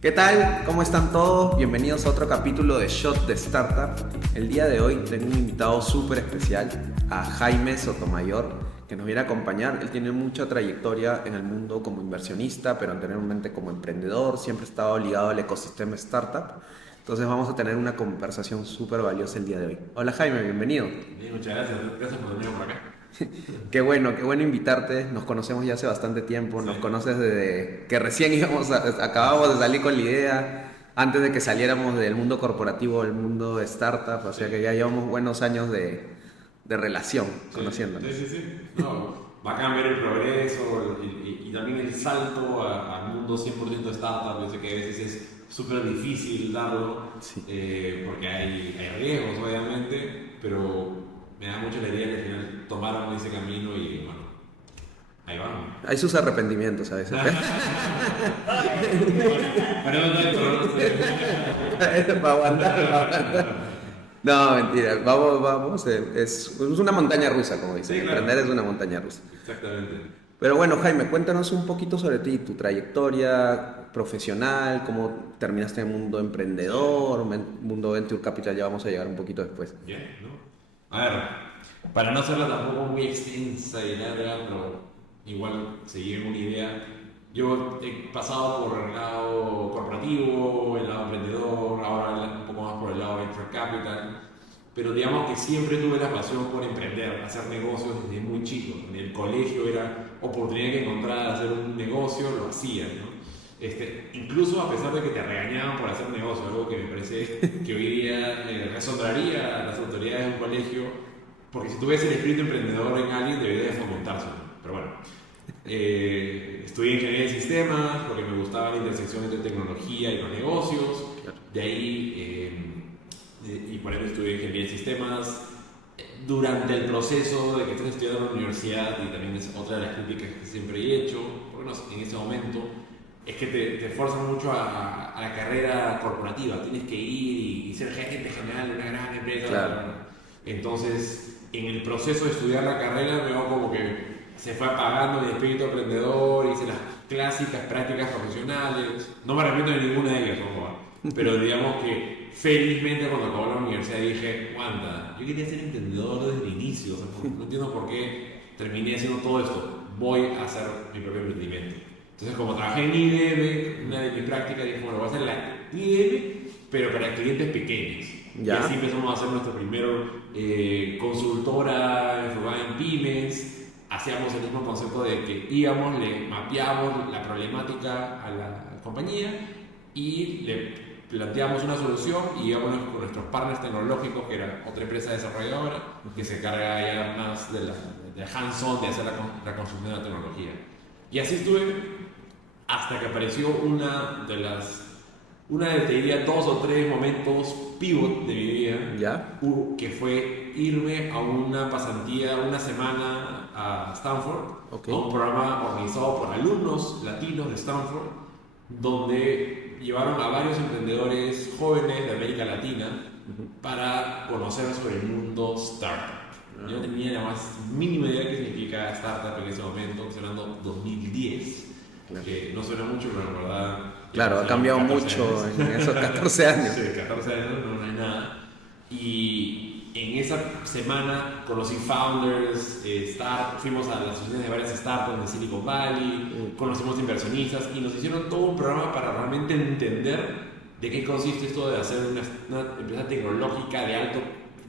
¿Qué tal? ¿Cómo están todos? Bienvenidos a otro capítulo de Shot de Startup. El día de hoy tengo un invitado súper especial, a Jaime Sotomayor, que nos viene a acompañar. Él tiene mucha trayectoria en el mundo como inversionista, pero anteriormente como emprendedor, siempre ha estado ligado al ecosistema startup. Entonces vamos a tener una conversación súper valiosa el día de hoy. Hola Jaime, bienvenido. Bien, muchas gracias. Gracias por venir por acá. Qué bueno invitarte. Nos conocemos ya hace bastante tiempo. Sí, Nos conoces desde que recién acabamos de salir con la idea, antes de que saliéramos del mundo corporativo, del mundo de startup. O sí, sea que ya llevamos buenos años de relación sí, conociéndonos. sí, sí, sí. No, bacán ver el progreso y también el salto al mundo 100% startup. Yo sé que a veces es súper difícil darlo Sí. porque hay riesgos, obviamente, pero me da mucha alegría que al final tomaron ese camino y bueno, ahí vamos. Hay sus arrepentimientos a veces. Pero no hay problema. Para aguantar, para aguantar. No, mentira. Vamos. Es una montaña rusa, como dicen. Sí, claro. Emprender es una montaña rusa. Exactamente. Pero bueno, Jaime, cuéntanos un poquito sobre ti, tu trayectoria profesional, cómo terminaste en el mundo emprendedor, mundo venture capital, ya vamos a llegar un poquito después. Bien, ¿no? A ver, para no hacerla tampoco muy extensa y larga, pero igual seguir una idea. Yo he pasado por el lado corporativo, el lado emprendedor, ahora un poco más por el lado venture capital, pero digamos que siempre tuve la pasión por emprender, hacer negocios desde muy chico. En el colegio era oportunidad que encontraba de hacer un negocio, lo hacía, ¿no? Incluso a pesar de que te regañaban por hacer negocio, algo que me parece que hoy día resondraría a las autoridades de un colegio, porque si tú ves el espíritu emprendedor en alguien, debería de fomentarse. Pero bueno, estudié ingeniería de sistemas porque me gustaba la intersección entre tecnología y los negocios. Claro. De ahí, y por ende estudié ingeniería de sistemas. Durante el proceso de que estoy estudiando en la universidad, y también es otra de las críticas que siempre he hecho, por lo menos en ese momento, es que te forzan mucho a la carrera corporativa. Tienes que ir y ser gerente general de una gran empresa. Claro. Entonces, en el proceso de estudiar la carrera, veo como que se fue apagando mi espíritu emprendedor, hice las clásicas prácticas profesionales. No me arrepiento de ninguna de ellas, ojo, pero digamos que felizmente cuando acabó la universidad dije, Wanda, yo quería ser emprendedor desde el inicio, o sea, no entiendo por qué terminé haciendo todo esto. Voy a hacer mi propio emprendimiento. Entonces, como trabajé en IBM, una de mis prácticas dije, bueno, voy a hacer la IBM, pero para clientes pequeños. Y Ya. así empezamos a hacer nuestro primero consultora enfocada en pymes. Hacíamos el mismo concepto de que íbamos, le mapeábamos la problemática a la compañía y le planteamos una solución y íbamos con nuestros partners tecnológicos, que era otra empresa desarrolladora, que se carga ya más de hands-on, de hacer la construcción de la tecnología. Y así estuve hasta que apareció te diría, dos o tres momentos pivot de mi vida, Ya. que fue irme a una pasantía, una semana a Stanford, Ok. a un programa organizado por alumnos latinos de Stanford, donde llevaron a varios emprendedores jóvenes de América Latina para conocer sobre el mundo startup. Yo no tenía la más mínima idea de qué significa startup en ese momento, estoy hablando 2010, Claro. que no suena mucho, pero en verdad... Claro, ha cambiado 14 mucho años. en esos 14 años. Sí, 14 años no hay nada. Y en esa semana conocí founders, fuimos a las oficinas de varias startups de Silicon Valley, conocimos inversionistas y nos hicieron todo un programa para realmente entender de qué consiste esto de hacer una empresa tecnológica de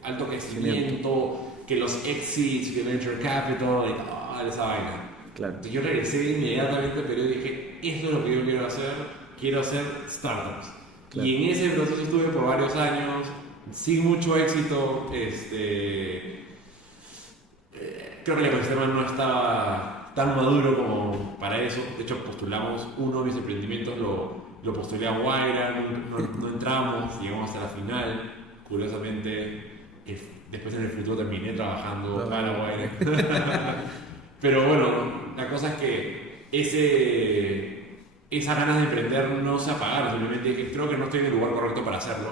alto crecimiento, que los exits, que venture capital y toda esa vaina. Claro. Entonces yo regresé inmediatamente al periodo y dije, esto es lo que yo quiero hacer startups. Claro. Y en ese proceso estuve por varios años, sin mucho éxito. Creo que el ecosistema no estaba tan maduro como para eso. De hecho, postulamos uno de mis emprendimientos, lo postulé a Wayra, no entramos, llegamos hasta la final. Curiosamente, después en el futuro terminé trabajando para Wayra. Pero bueno, la cosa es que esas ganas de emprender no se apagaron, simplemente dije, creo que no estoy en el lugar correcto para hacerlo.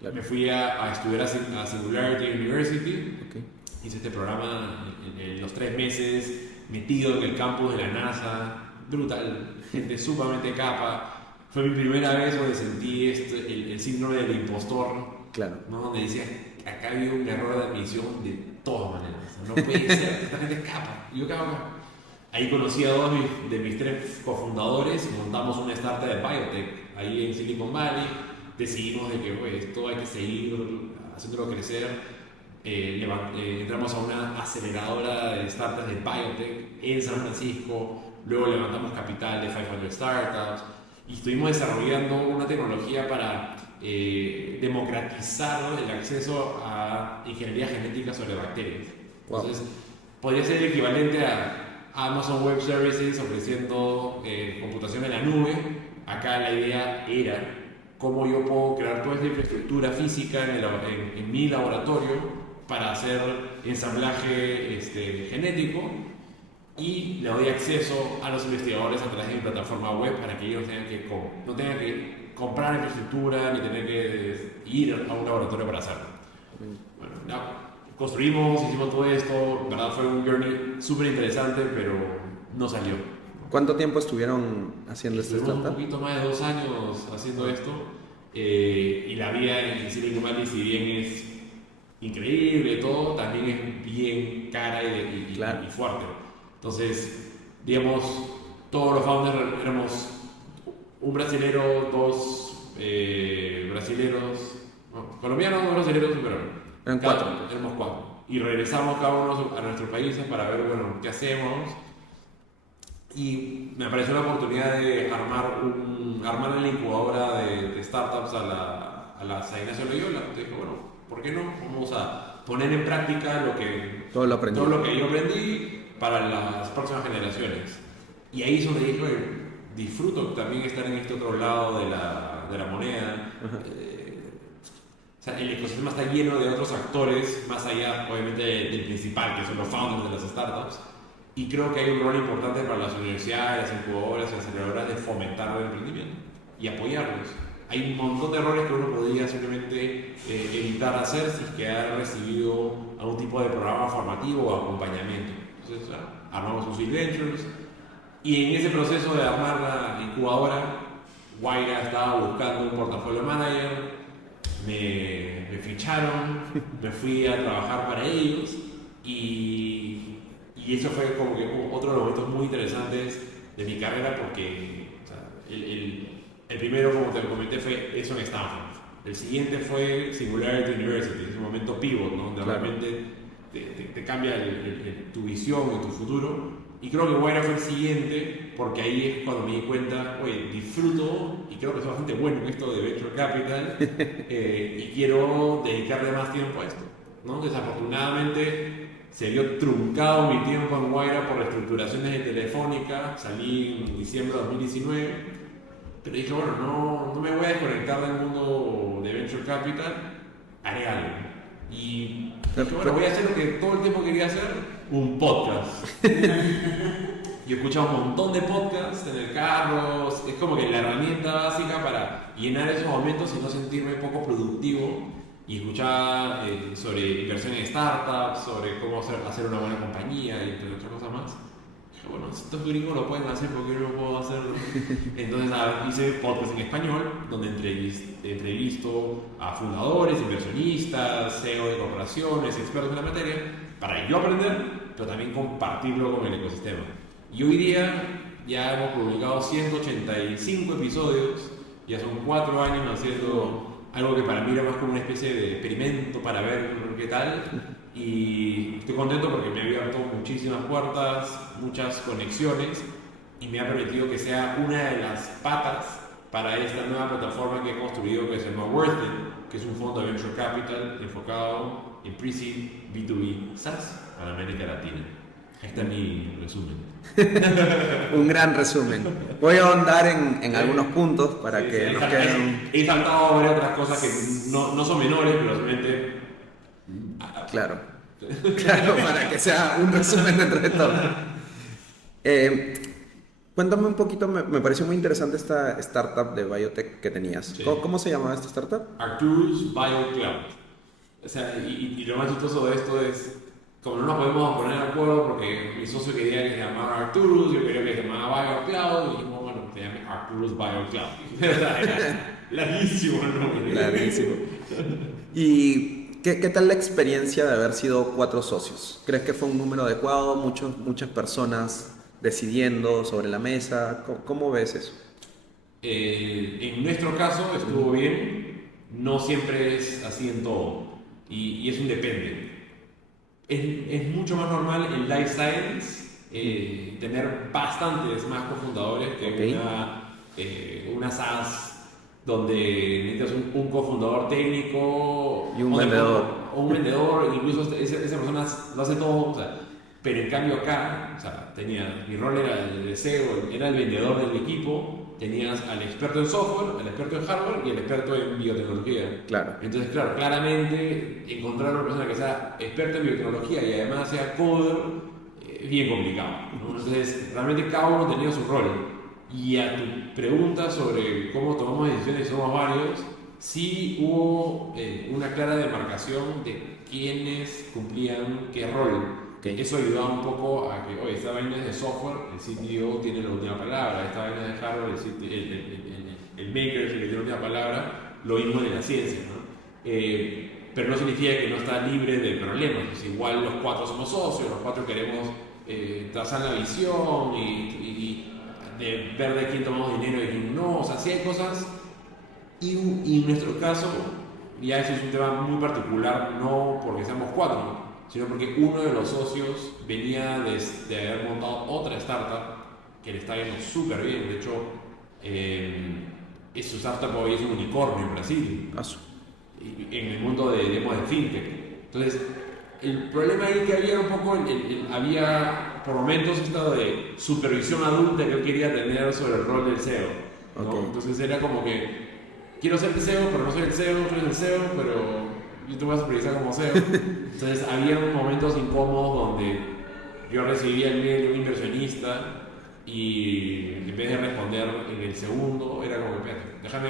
Claro. Me fui a estudiar a Singularity University, Ok. hice este programa en los 3 meses, metido en el campus de la NASA, brutal, gente sumamente capa. fue mi primera vez donde sentí el síndrome del impostor, Claro. ¿no? Donde decía, acá había un error de admisión de todas maneras. O sea, no puede ser, esta gente escapa. Y yo, ¿qué hago acá? Ahí conocí a dos de mis tres cofundadores y montamos una startup de biotech ahí en Silicon Valley. Decidimos de que pues, esto hay que seguir haciéndolo crecer. Entramos a una aceleradora de startups de biotech en San Francisco. Luego levantamos capital de 500 startups y estuvimos desarrollando una tecnología para democratizar el acceso a ingeniería genética sobre bacterias. Wow. Entonces, podría ser el equivalente a Amazon Web Services ofreciendo computación en la nube. Acá la idea era cómo yo puedo crear toda esta infraestructura física en mi laboratorio para hacer ensamblaje genético, y le doy acceso a los investigadores a través de mi plataforma web para que ellos no tengan que comprar infraestructura ni tener que ir a un laboratorio para hacerlo. Bueno, construimos, hicimos todo esto, verdad fue un journey súper interesante, pero no salió. ¿Cuánto tiempo estuvieron haciendo esta Estuvimos startup? un poquito más de 2 años haciendo esto, y la vida en Silicon Valley, si bien es increíble todo, también es bien cara Claro. y fuerte. Entonces, digamos, todos los founders éramos un brasilero, dos brasileros, no, colombianos, dos brasileros, pero Eran 4. éramos 4. Y regresamos cada uno a nuestros países para ver, bueno, qué hacemos. Y me apareció la oportunidad de armar la incubadora de startups a la San Ignacio Loyola. Entonces dije, bueno, ¿por qué no? Vamos a poner en práctica Todo lo aprendí. todo lo que yo aprendí para las próximas generaciones. Y ahí es donde dije, oye, disfruto también estar en este otro lado de la moneda. O sea, el ecosistema está lleno de otros actores, más allá, obviamente, del principal, que son los founders de las startups. Y creo que hay un rol importante para las universidades, las incubadoras y las aceleradoras de fomentar el emprendimiento y apoyarlos. Hay un montón de errores que uno podría simplemente evitar hacer si es que ha recibido algún tipo de programa formativo o acompañamiento. Entonces, armamos un Seed Ventures, y en ese proceso de armar la incubadora, Guaira estaba buscando un portafolio manager, me ficharon, me fui a trabajar para ellos, y eso fue como que otro de los momentos muy interesantes de mi carrera, porque o sea, el primero, como te comenté, fue eso en Stanford. El siguiente fue Singularity University, es un momento pivot, ¿no? Donde Claro. realmente te cambia tu visión y tu futuro. Y creo que Guaira fue el siguiente, porque ahí es cuando me di cuenta, oye, disfruto y creo que soy bastante bueno en esto de Venture Capital, y quiero dedicarle más tiempo a esto, ¿no? Desafortunadamente se vio truncado mi tiempo en Guaira por reestructuraciones de Telefónica, salí en diciembre de 2019, pero dije, bueno, no me voy a desconectar del mundo de Venture Capital, haré algo. Y dije, bueno, voy a hacer lo que todo el tiempo quería hacer, un podcast. Yo escuchaba un montón de podcasts en el carro, es como que la herramienta básica para llenar esos momentos y no sentirme poco productivo. Y escuchaba sobre inversión en startups, sobre cómo hacer una buena compañía y entre otras cosas más. Dije, bueno, si estos gringos lo pueden hacer, ¿por qué no lo puedo hacer? Entonces hice podcast en español, donde entrevisto a fundadores, inversionistas, CEO de corporaciones, expertos en la materia, para yo aprender, pero también compartirlo con el ecosistema. Y hoy día ya hemos publicado 185 episodios, ya son 4 años haciendo algo que para mí era más como una especie de experimento para ver qué tal, y estoy contento porque me ha abierto muchísimas puertas, muchas conexiones, y me ha permitido que sea una de las patas para esta nueva plataforma que he construido, que se llama Worth It, que es un fondo de Venture Capital enfocado en Pre-Seed B2B SaaS para América Latina. Este es mi resumen. Un gran resumen. Voy a ahondar en algunos puntos para Sí, que sí, nos queden... He saltado varias otras cosas que no son menores, pero realmente... Claro. Claro, para que sea un resumen dentro de todo. Cuéntame un poquito, me pareció muy interesante esta startup de biotech que tenías. Sí. ¿Cómo se llamaba esta startup? Arcturus BioCloud. O sea, y lo más chistoso de esto es, como no nos podemos poner de acuerdo porque mi socio quería que se llamara Arcturus, yo quería que se llamara BioCloud, y dijimos, bueno, se llame Arcturus BioCloud. Era larguísimo el nombre. Larguísimo. ¿Y qué tal la experiencia de haber sido 4 socios? ¿Crees que fue un número adecuado? Muchas personas decidiendo sobre la mesa. ¿Cómo ves eso? En nuestro caso estuvo bien, no siempre es así en todo, y es un depende. Es mucho más normal en Life Science tener bastantes más cofundadores que una SaaS donde necesitas un cofundador técnico Y un vendedor. O un vendedor, incluso esa persona lo hace todo, o sea, pero en cambio acá, o sea, mi rol era el de SEO, era el vendedor del equipo. Tenías al experto en software, al experto en hardware y el experto en biotecnología. Claro. Entonces, claro, claramente encontrar una persona que sea experta en biotecnología y además sea coder es bien complicado, ¿no? Entonces, realmente cada uno tenía su rol. Y a tu pregunta sobre cómo tomamos decisiones y somos varios, sí hubo una clara demarcación de quiénes cumplían qué rol. Okay. Eso ayudaba un poco a que, oye, esta vaina es de software, el CTO tiene la última palabra, esta vaina es de hardware, el maker es el que tiene la última palabra, lo mismo de la ciencia, ¿no? Pero no significa que no está libre de problemas, pues igual los 4 somos socios, los 4 queremos trazar la visión y de ver de quién tomamos dinero y quién no, o sea, sí hay cosas, y en nuestro caso, ya eso es un tema muy particular, no porque seamos 4, sino porque uno de los socios venía de haber montado otra startup que le está yendo súper bien. De hecho, su startup hoy es un unicornio en Brasil, en el mundo de fintech. Entonces, el problema ahí que había un poco, había por momentos estado de supervisión adulta que él quería tener sobre el rol del CEO, ¿no? Okay. Entonces era como que, quiero ser el CEO, pero no soy el CEO, tú eres el CEO, pero yo te voy a supervisar como CEO. Entonces había momentos incómodos donde yo recibía el mail de un inversionista y en vez de responder en el segundo, era como que, déjame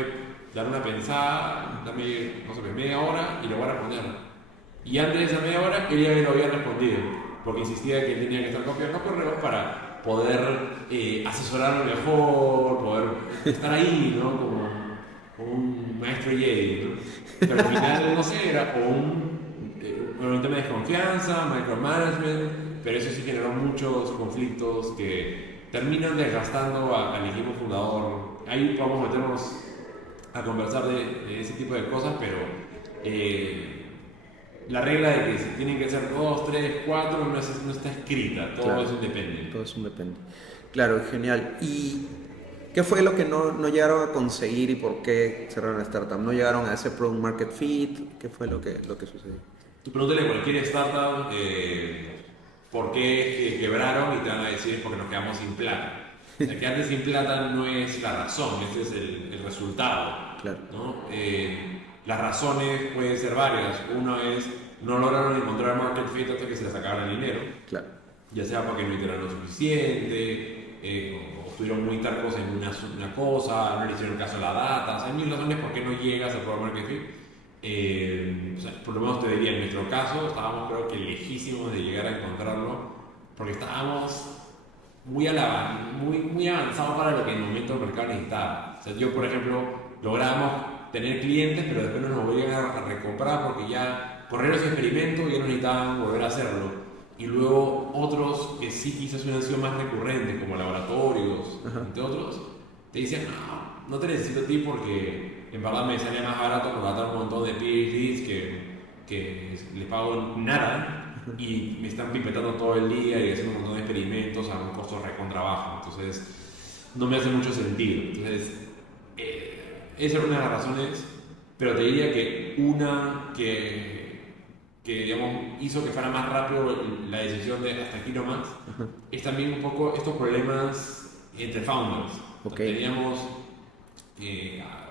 dar una pensada, dame, no sé, media hora y lo voy a responder. Y antes de esa media hora, él ya me lo había respondido, porque insistía que tenía que estar copiando correos para poder asesorarlo mejor, poder estar ahí, ¿no? Como un maestro Jedi, ¿no? Pero al final, no sé, era como un tema de desconfianza, micromanagement, pero eso sí generó muchos conflictos que terminan desgastando al equipo fundador. Ahí podemos meternos a conversar de ese tipo de cosas, pero la regla de que tienen que ser 2, 3, 4 no está escrita, todo es un depende. Todo es un depende. Claro, genial. ¿Y qué fue lo que no llegaron a conseguir y por qué cerraron la startup? ¿No llegaron a ese product market fit? ¿Qué fue lo que sucedió? Tú pregúntale a cualquier startup por qué quebraron y te van a decir porque nos quedamos sin plata. O sea, quedarte sin plata no es la razón, ese es el resultado. Claro. ¿No? Las razones pueden ser varias. Uno es no lograron encontrar market fit hasta que se les acabara el dinero. Claro. Ya sea porque no hicieron lo suficiente, o estuvieron muy tarcos en una cosa, no le hicieron caso a la data. O sea, hay mil razones por qué no llegas al programa market fit. O sea, por lo menos te diría, en nuestro caso, estábamos creo que lejísimos de llegar a encontrarlo, porque estábamos muy avanzados para lo que en el momento el mercado necesitaba. O sea, yo, por ejemplo, logramos tener clientes, pero después no nos volvían a recomprar porque ya correr ese experimento ya no necesitaban volver a hacerlo. Y luego otros que sí quizás hubieran sido más recurrentes, como laboratorios, entre otros, te decían, no te necesito a ti porque en verdad me salía más barato contratar un montón de PhDs que les pago nada y me están pipetando todo el día y haciendo un montón de experimentos a un costo recontrabajo. Entonces, no me hace mucho sentido. Entonces, esa era una de las razones, pero te diría que una que digamos, hizo que fuera más rápido la decisión de hasta aquí nomás, es también un poco estos problemas entre founders. Okay. O sea, teníamos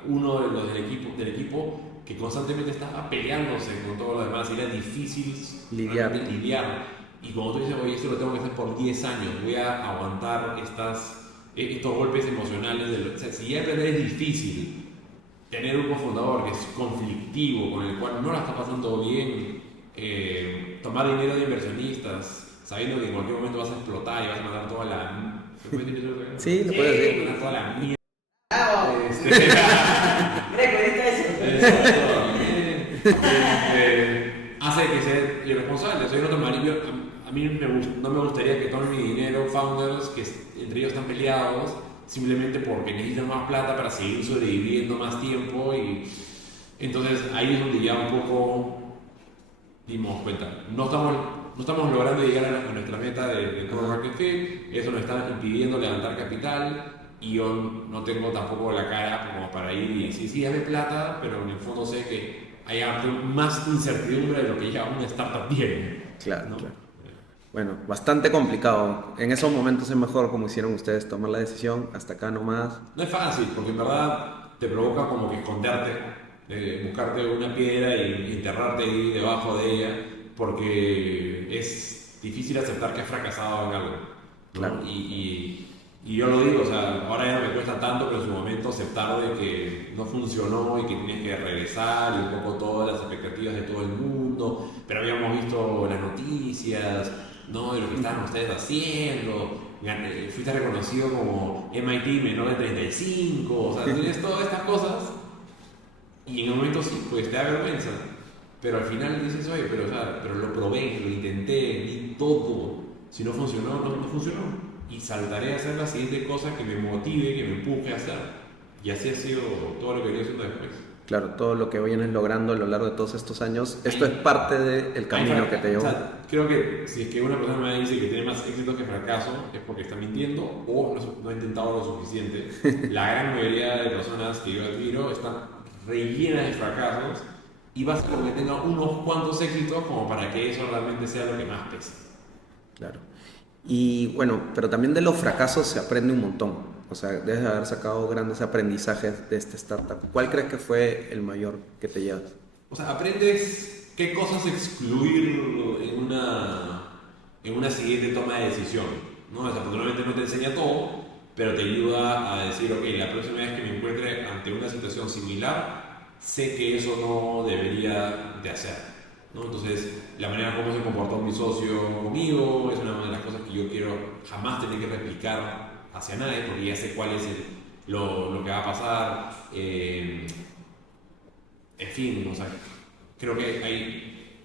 uno de los del equipo que constantemente estaba peleándose con todos los demás y era difícil lidiar. Y como tú dices, oye, esto lo tengo que hacer por 10 años, voy a aguantar estos golpes emocionales. O sea, si ya aprender es difícil, tener un cofundador que es conflictivo, con el cual no la está pasando bien, tomar dinero de inversionistas, sabiendo que en cualquier momento vas a explotar y vas a mandar toda ¿Se puede decir eso? Sí, lo puedes decir. Toda la mierda. Greco, edita eso. Hace que sea irresponsable. Soy otro marido. A mí no me gustaría que tomen mi dinero founders que entre ellos están peleados simplemente porque necesitan más plata para seguir sobreviviendo más tiempo. Y entonces ahí es donde ya un poco dimos cuenta. No estamos logrando llegar a nuestra meta de Core Market Fit. Eso nos está impidiendo levantar capital. Y yo no tengo tampoco la cara como para ir y decir, sí, dame plata, pero en el fondo sé que hay más incertidumbre de lo que ya una startup tiene. Claro, ¿no? claro. Bueno, bastante complicado. En esos momentos es mejor, como hicieron ustedes, tomar la decisión, hasta acá nomás. No es fácil, porque en verdad te provoca como que esconderte, buscarte una piedra y enterrarte ahí debajo de ella, porque es difícil aceptar que has fracasado en algo, ¿no? Claro. Y yo lo digo, o sea, ahora ya no me cuesta tanto, pero en su momento aceptar de que no funcionó y que tienes que regresar y un poco todas las expectativas de todo el mundo, pero habíamos visto las noticias, ¿no? De lo que estaban ustedes haciendo, fuiste reconocido como MIT menor de 35, o sea, tienes todas estas cosas y en el momento sí, pues te da vergüenza, pero al final dices, oye, pero lo probé, lo intenté, di todo, si no funcionó, no funcionó. Y saltaré a hacer la siguiente cosa que me motive, que me empuje a hacer. Y así ha sido todo lo que venía haciendo después. Claro, todo lo que vienes logrando a lo largo de todos estos años, esto es parte del camino que te llevó. O sea, creo que si es que una persona me dice que tiene más éxito que fracaso, es porque está mintiendo o no ha intentado lo suficiente. La gran mayoría de personas que yo admiro están rellenas de fracasos y basta con que tenga unos cuantos éxitos como para que eso realmente sea lo que más pesa. Claro. Y bueno, pero también de los fracasos se aprende un montón. O sea, debes de haber sacado grandes aprendizajes de esta startup. ¿Cuál crees que fue el mayor que te llevas? O sea, aprendes qué cosas excluir en una siguiente toma de decisión, ¿no? Desafortunadamente no te enseña todo, pero te ayuda a decir, ok, la próxima vez que me encuentre ante una situación similar, sé que eso no debería de hacer, ¿no? Entonces, la manera como se comportó mi socio conmigo es una de las cosas que yo quiero jamás tener que replicar hacia nadie, porque ya sé cuál es lo que va a pasar. En fin, o sea, creo que hay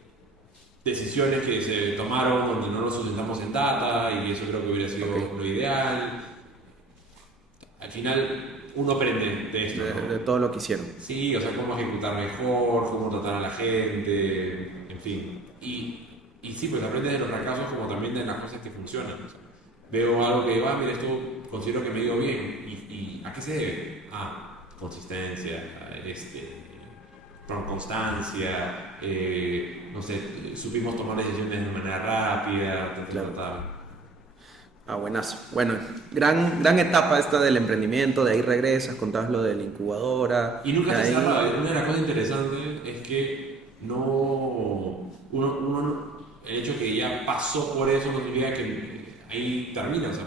decisiones que se tomaron donde no nos sustentamos en data y eso creo que hubiera sido lo ideal. Al final uno aprende de esto, ¿no? De todo lo que hicieron. Sí, o sea, cómo ejecutar mejor, cómo tratar a la gente, en fin. Y sí, pues aprendes de los fracasos como también de las cosas que funcionan. O sea, veo algo que va, mira, esto considero que me dio bien. ¿Y a qué se debe? Consistencia, constancia, no sé, supimos tomar decisiones de manera rápida, Claro. Buenazo. Bueno, gran etapa esta del emprendimiento, de ahí regresas, contabas lo de la incubadora. Y nunca de se ahí... cerra. Una de las cosas interesantes es que el hecho que ya pasó por eso no significa que ahí termina. O sea,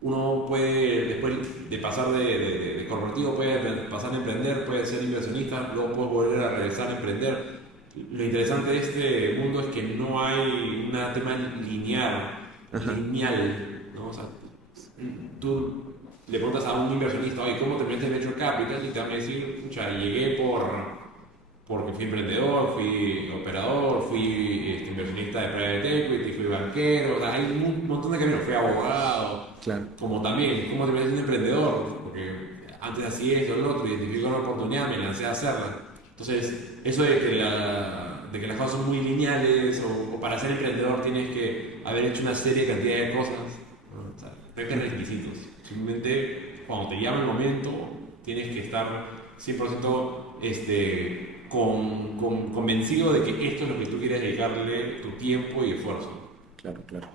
uno puede, después de pasar de corporativo, puede pasar a emprender, puede ser inversionista, luego puede volver a regresar a emprender. Lo interesante de este mundo es que no hay un tema lineal, ¿no? O sea, tú le preguntas a un inversionista, oye, ¿cómo te metes en Venture Capital? Y te van a decir, pucha, llegué porque fui emprendedor, fui operador, fui inversionista de private equity, fui banquero, o sea, hay un montón de caminos, fui abogado, Claro. como también, ¿cómo te metes en un emprendedor? Porque antes hacía esto, lo otro, identifiqué una oportunidad, me lancé a hacerla. Entonces, eso de que las cosas son muy lineales o para ser emprendedor tienes que haber hecho una serie de cantidad de cosas, ¿no? O sea, no hay que requisitos. Simplemente, cuando te llama el momento, tienes que estar 100% convencido de que esto es lo que tú quieres dedicarle tu tiempo y esfuerzo. Claro, claro.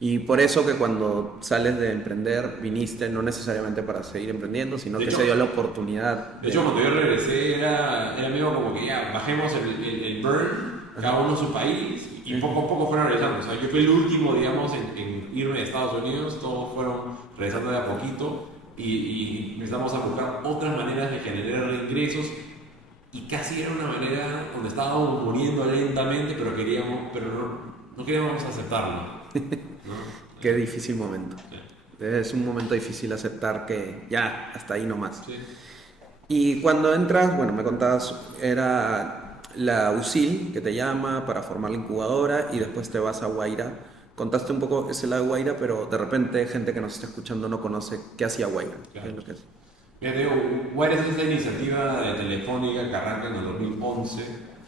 Y por eso que cuando sales de emprender viniste no necesariamente para seguir emprendiendo, sino que se dio la oportunidad. De hecho, cuando yo regresé era medio como que ya bajemos el burn, cada uno en su país, y poco a poco fueron regresando. O sea, yo fui el último, digamos, en irme de Estados Unidos, todos fueron regresando de a poquito y empezamos a buscar otras maneras de generar ingresos y casi era una manera donde estábamos muriendo lentamente, pero no queríamos aceptarlo, ¿no? Qué difícil momento. Es un momento difícil aceptar que ya, hasta ahí nomás. Sí. Y cuando entras, bueno, me contabas, era la USIL que te llama para formar la incubadora y después te vas a Guaira. Contaste un poco ese lado de Guaira, pero de repente gente que nos está escuchando no conoce qué hacía Guaira. Claro. ¿Qué es lo que es? Mira, te digo, Wire es esta iniciativa de Telefónica que arranca en el 2011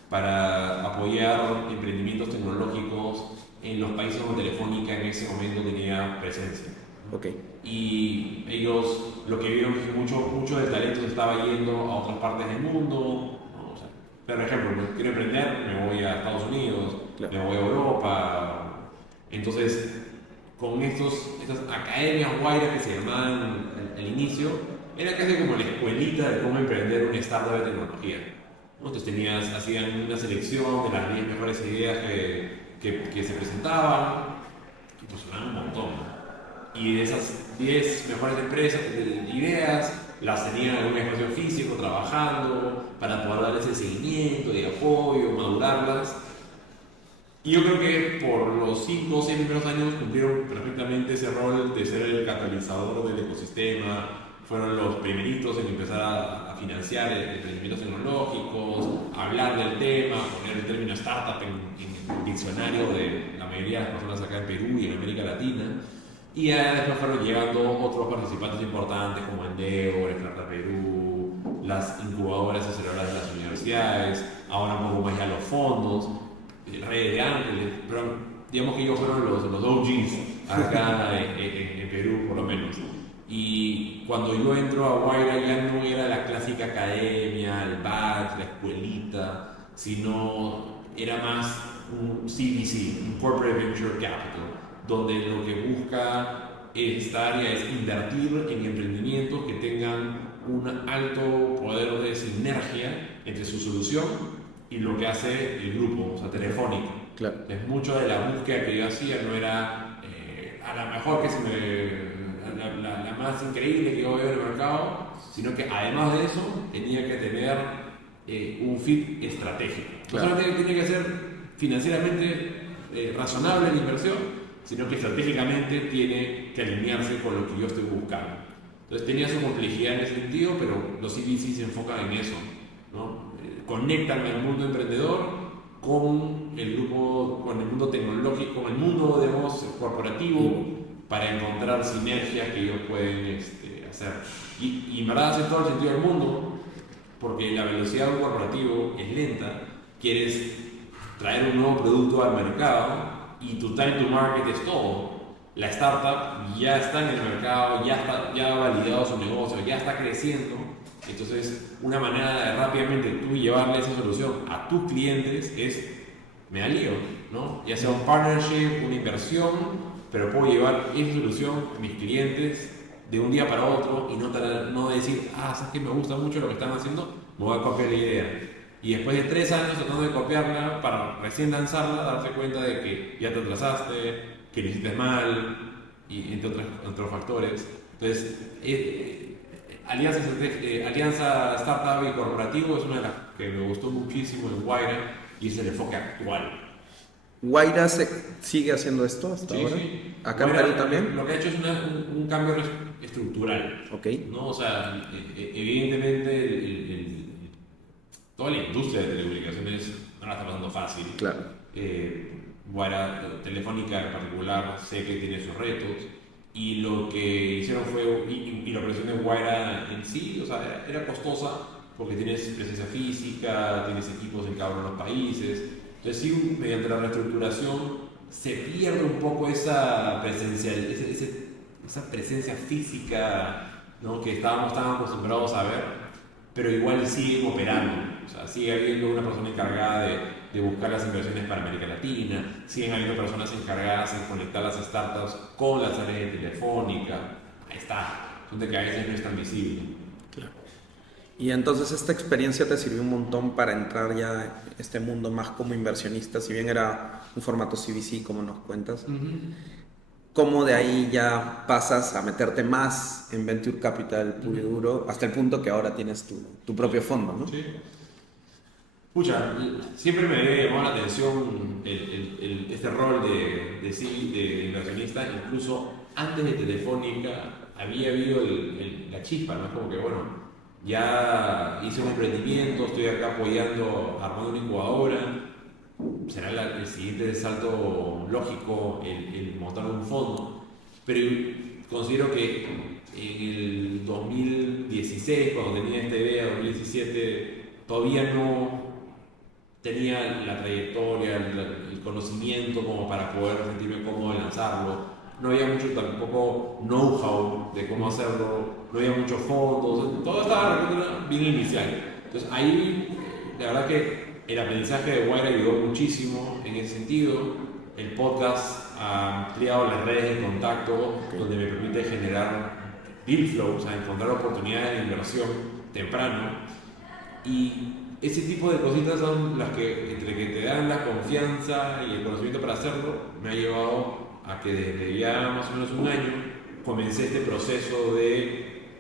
para apoyar emprendimientos tecnológicos en los países donde Telefónica en ese momento tenía presencia. Ok, Y ellos lo que vieron es que mucho del talento se estaba yendo a otras partes del mundo. ¿No? O sea, por ejemplo, quiero emprender, me voy a Estados Unidos, claro. me voy a Europa. Entonces, con estas academias Wire que se llamaban al inicio, era casi como la escuelita de cómo emprender una startup de tecnología. ¿No? Entonces hacían una selección de las 10 mejores ideas que se presentaban, y pues eran un montón. ¿No? Y de esas 10 mejores empresas, ideas, las tenían en un espacio físico trabajando para poder darles el seguimiento y apoyo, madurarlas. Y yo creo que por los 5 o 6 primeros años cumplieron perfectamente ese rol de ser el catalizador del ecosistema. Fueron los primeritos en empezar a financiar emprendimientos tecnológicos, hablar del tema, poner el término startup en el diccionario de la mayoría de las personas acá en Perú y en América Latina. Y ya después fueron llegando otros participantes importantes como Endeavor, Startup Perú, las incubadoras y aceleradoras de las universidades, ahora un poco más ya los fondos, Red de Ángeles, pero digamos que ellos fueron los OGs acá en Perú por lo menos. Y cuando yo entro a Guaira ya no era la clásica academia, el badge, la escuelita, sino era más un CVC, un Corporate Venture Capital, donde lo que busca esta área es invertir en emprendimientos que tengan un alto poder de sinergia entre su solución y lo que hace el grupo, o sea, Telefónica. Claro. Es mucho de la búsqueda que yo hacía, no era a la mejor que se me... La más increíble que yo veo en el mercado, sino que además de eso tenía que tener un fit estratégico. Claro. No solamente tiene que ser financieramente razonable la inversión, sino que estratégicamente tiene que alinearse con lo que yo estoy buscando. Entonces tenía su complejidad en ese sentido, pero los CVC se enfocan en eso, ¿no? Conectan al mundo emprendedor con el grupo, con el mundo tecnológico, con el mundo, digamos, corporativo, para encontrar sinergias que ellos pueden hacer. Y en verdad hace todo el sentido del mundo, porque la velocidad de un corporativo es lenta, quieres traer un nuevo producto al mercado y tu time to market es todo. La startup ya está en el mercado, ya ha validado su negocio, ya está creciendo. Entonces, una manera de rápidamente tú llevarle esa solución a tus clientes es, me alío, ¿no? Ya sea un partnership, una inversión, pero puedo llevar esa solución a mis clientes de un día para otro y no decir, ¿sabes qué? Me gusta mucho lo que están haciendo, me voy a copiar la idea. Y después de 3 años tratando de copiarla para recién lanzarla, darse cuenta de que ya te atrasaste, que lo hiciste mal, y entre otros factores. Entonces, alianza startup y corporativo es una de las que me gustó muchísimo en Guaira y es el enfoque actual. ¿Guaira sigue haciendo esto hasta ahora? Sí. ¿Acá en Perú también? Lo que ha hecho es un cambio estructural. Ok. ¿No? O sea, evidentemente toda la industria de telecomunicaciones no la está pasando fácil. Claro. Guaira, Telefónica en particular, sé que tiene sus retos. Y lo que hicieron fue, y la operación de Guaira en sí, o sea, era costosa porque tienes presencia física, tienes equipos en cada uno de los países. Entonces, sí, mediante la reestructuración se pierde un poco esa presencia física, ¿no? Que estábamos tan acostumbrados a ver, pero igual siguen operando. O sea, sigue habiendo una persona encargada de buscar las inversiones para América Latina, siguen habiendo personas encargadas en conectar las startups con las áreas de Telefónica. Ahí está, son de que a veces no es tan visible. Claro. Y entonces esta experiencia te sirvió un montón para entrar ya en este mundo más como inversionista, si bien era un formato CVC como nos cuentas. ¿Cómo de ahí ya pasas a meterte más en Venture Capital puro y duro hasta el punto que ahora tienes tu propio fondo, ¿no? Sí. Pucha, siempre me había llamado la atención este rol de inversionista, incluso antes de Telefónica había habido la chispa, ¿no? Es como que, bueno, ya hice un emprendimiento, estoy acá apoyando, armando una incubadora, será el siguiente salto lógico el montar un fondo, pero considero que en el 2016, cuando tenía esta idea, 2017, todavía no tenía la trayectoria, el conocimiento como para poder sentirme cómodo de lanzarlo. No había mucho tampoco know-how de cómo hacerlo, no había muchos fondos, todo estaba bien inicial. Entonces ahí, la verdad que el aprendizaje de Wire ayudó muchísimo en ese sentido. El podcast ha ampliado las redes de contacto, donde me permite generar deal flow, o sea, encontrar oportunidades de inversión temprano. Y ese tipo de cositas son las que, entre que te dan la confianza y el conocimiento para hacerlo, me ha llevado a que desde ya más o menos un año comencé este proceso de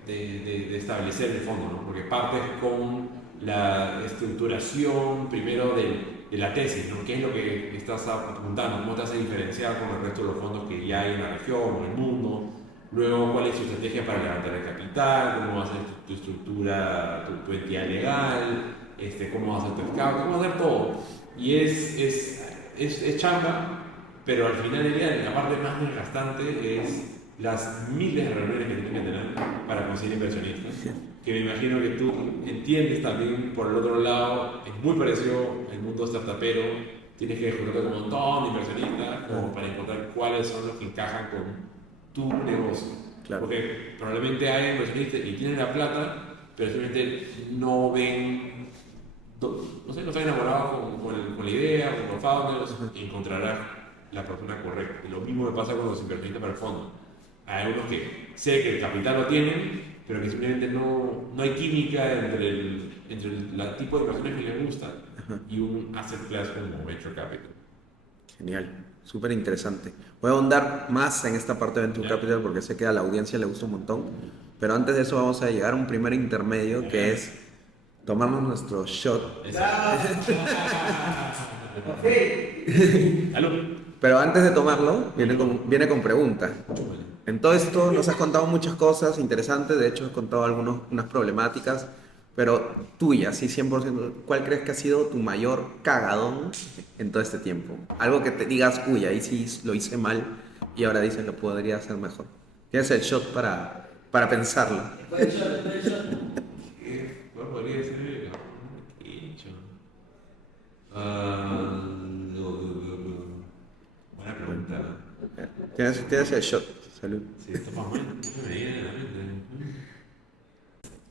establecer el fondo, ¿no? Porque partes con la estructuración primero de la tesis, ¿no? ¿Qué es lo que estás apuntando? ¿Cómo te hace diferenciar con el resto de los fondos que ya hay en la región o en el mundo? Luego, ¿cuál es tu estrategia para levantar el capital? ¿Cómo vas a hacer tu estructura, tu entidad legal? Cómo vas a hacer tu scout, cómo hacer todo. Y es chamba, pero al final del día la parte más desgastante es las miles de reuniones que tienes que tener para conseguir inversionistas. Que me imagino que tú entiendes también por el otro lado, es muy parecido al mundo startupero, tienes que juntarte con un montón de inversionistas como para encontrar cuáles son los que encajan con tu negocio. Claro. Porque probablemente hay inversionistas y tienen la plata, pero simplemente no ven, no sé, no están enamorados con la idea, con los founders, y encontrarás la persona correcta. Y lo mismo me pasa con los inversionistas para el fondo. Hay algunos que sé que el capital lo tienen, pero que simplemente no hay química entre el tipo de inversiones que les gustan y un asset class como venture capital. Genial, súper interesante. Voy a ahondar más en esta parte de Venture Capital porque sé que a la audiencia le gusta un montón. Pero antes de eso vamos a llegar a un primer intermedio que es tomarnos nuestro shot. Pero antes de tomarlo, viene con preguntas. En todo esto nos has contado muchas cosas interesantes, de hecho has contado unas problemáticas, pero tuya, sí, 100%, ¿cuál crees que ha sido tu mayor cagadón en todo este tiempo? Algo que te digas, uy, ahí sí lo hice mal y ahora dices lo podría hacer mejor. Tienes el shot para pensarlo. ¿Cuál podría ser el hecho? Buena pregunta. Tienes el shot. Salud. Sí, esto fue mal.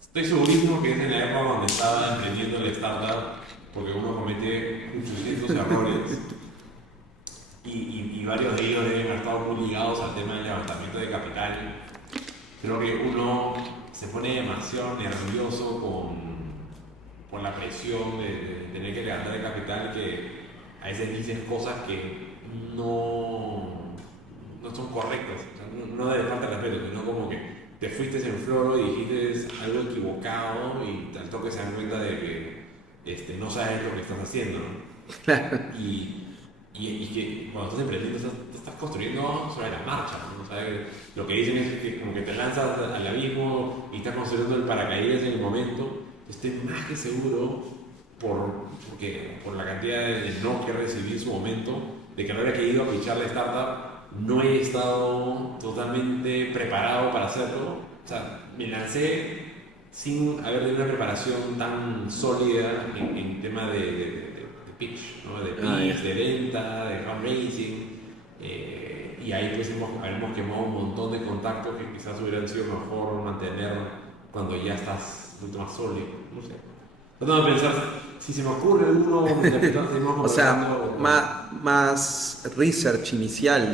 Estoy segurísimo que es en la época donde estaba emprendiendo la startup, porque uno comete muchos errores y varios de ellos deben haber estado muy ligados al tema del levantamiento de capital. Creo que uno se pone demasiado nervioso con la presión de tener que levantar el capital, que a veces dices cosas que no son correctas. O sea, no de falta de respeto, sino como que te fuiste en floro y dijiste algo equivocado y al toque se dan cuenta de que no sabes lo que estás haciendo, ¿no? Y que cuando estás emprendiendo estás construyendo sobre la marcha, ¿no? O sea, lo que dicen es que como que te lanzas al abismo y estás construyendo el paracaídas en el momento. Estoy más que seguro por la cantidad de no que recibí en su momento, de que a la hora que he ido a pichar la startup no he estado totalmente preparado para hacerlo. O sea, me lancé sin haber tenido una preparación tan sólida en tema de pitch, ¿no? De pitch, de venta, de fundraising. Y ahí pues habremos quemado un montón de contactos que quizás hubieran sido mejor mantener cuando ya estás mucho más sólido. No sé. Tratando de pensar si se me ocurre uno. O sea, más research inicial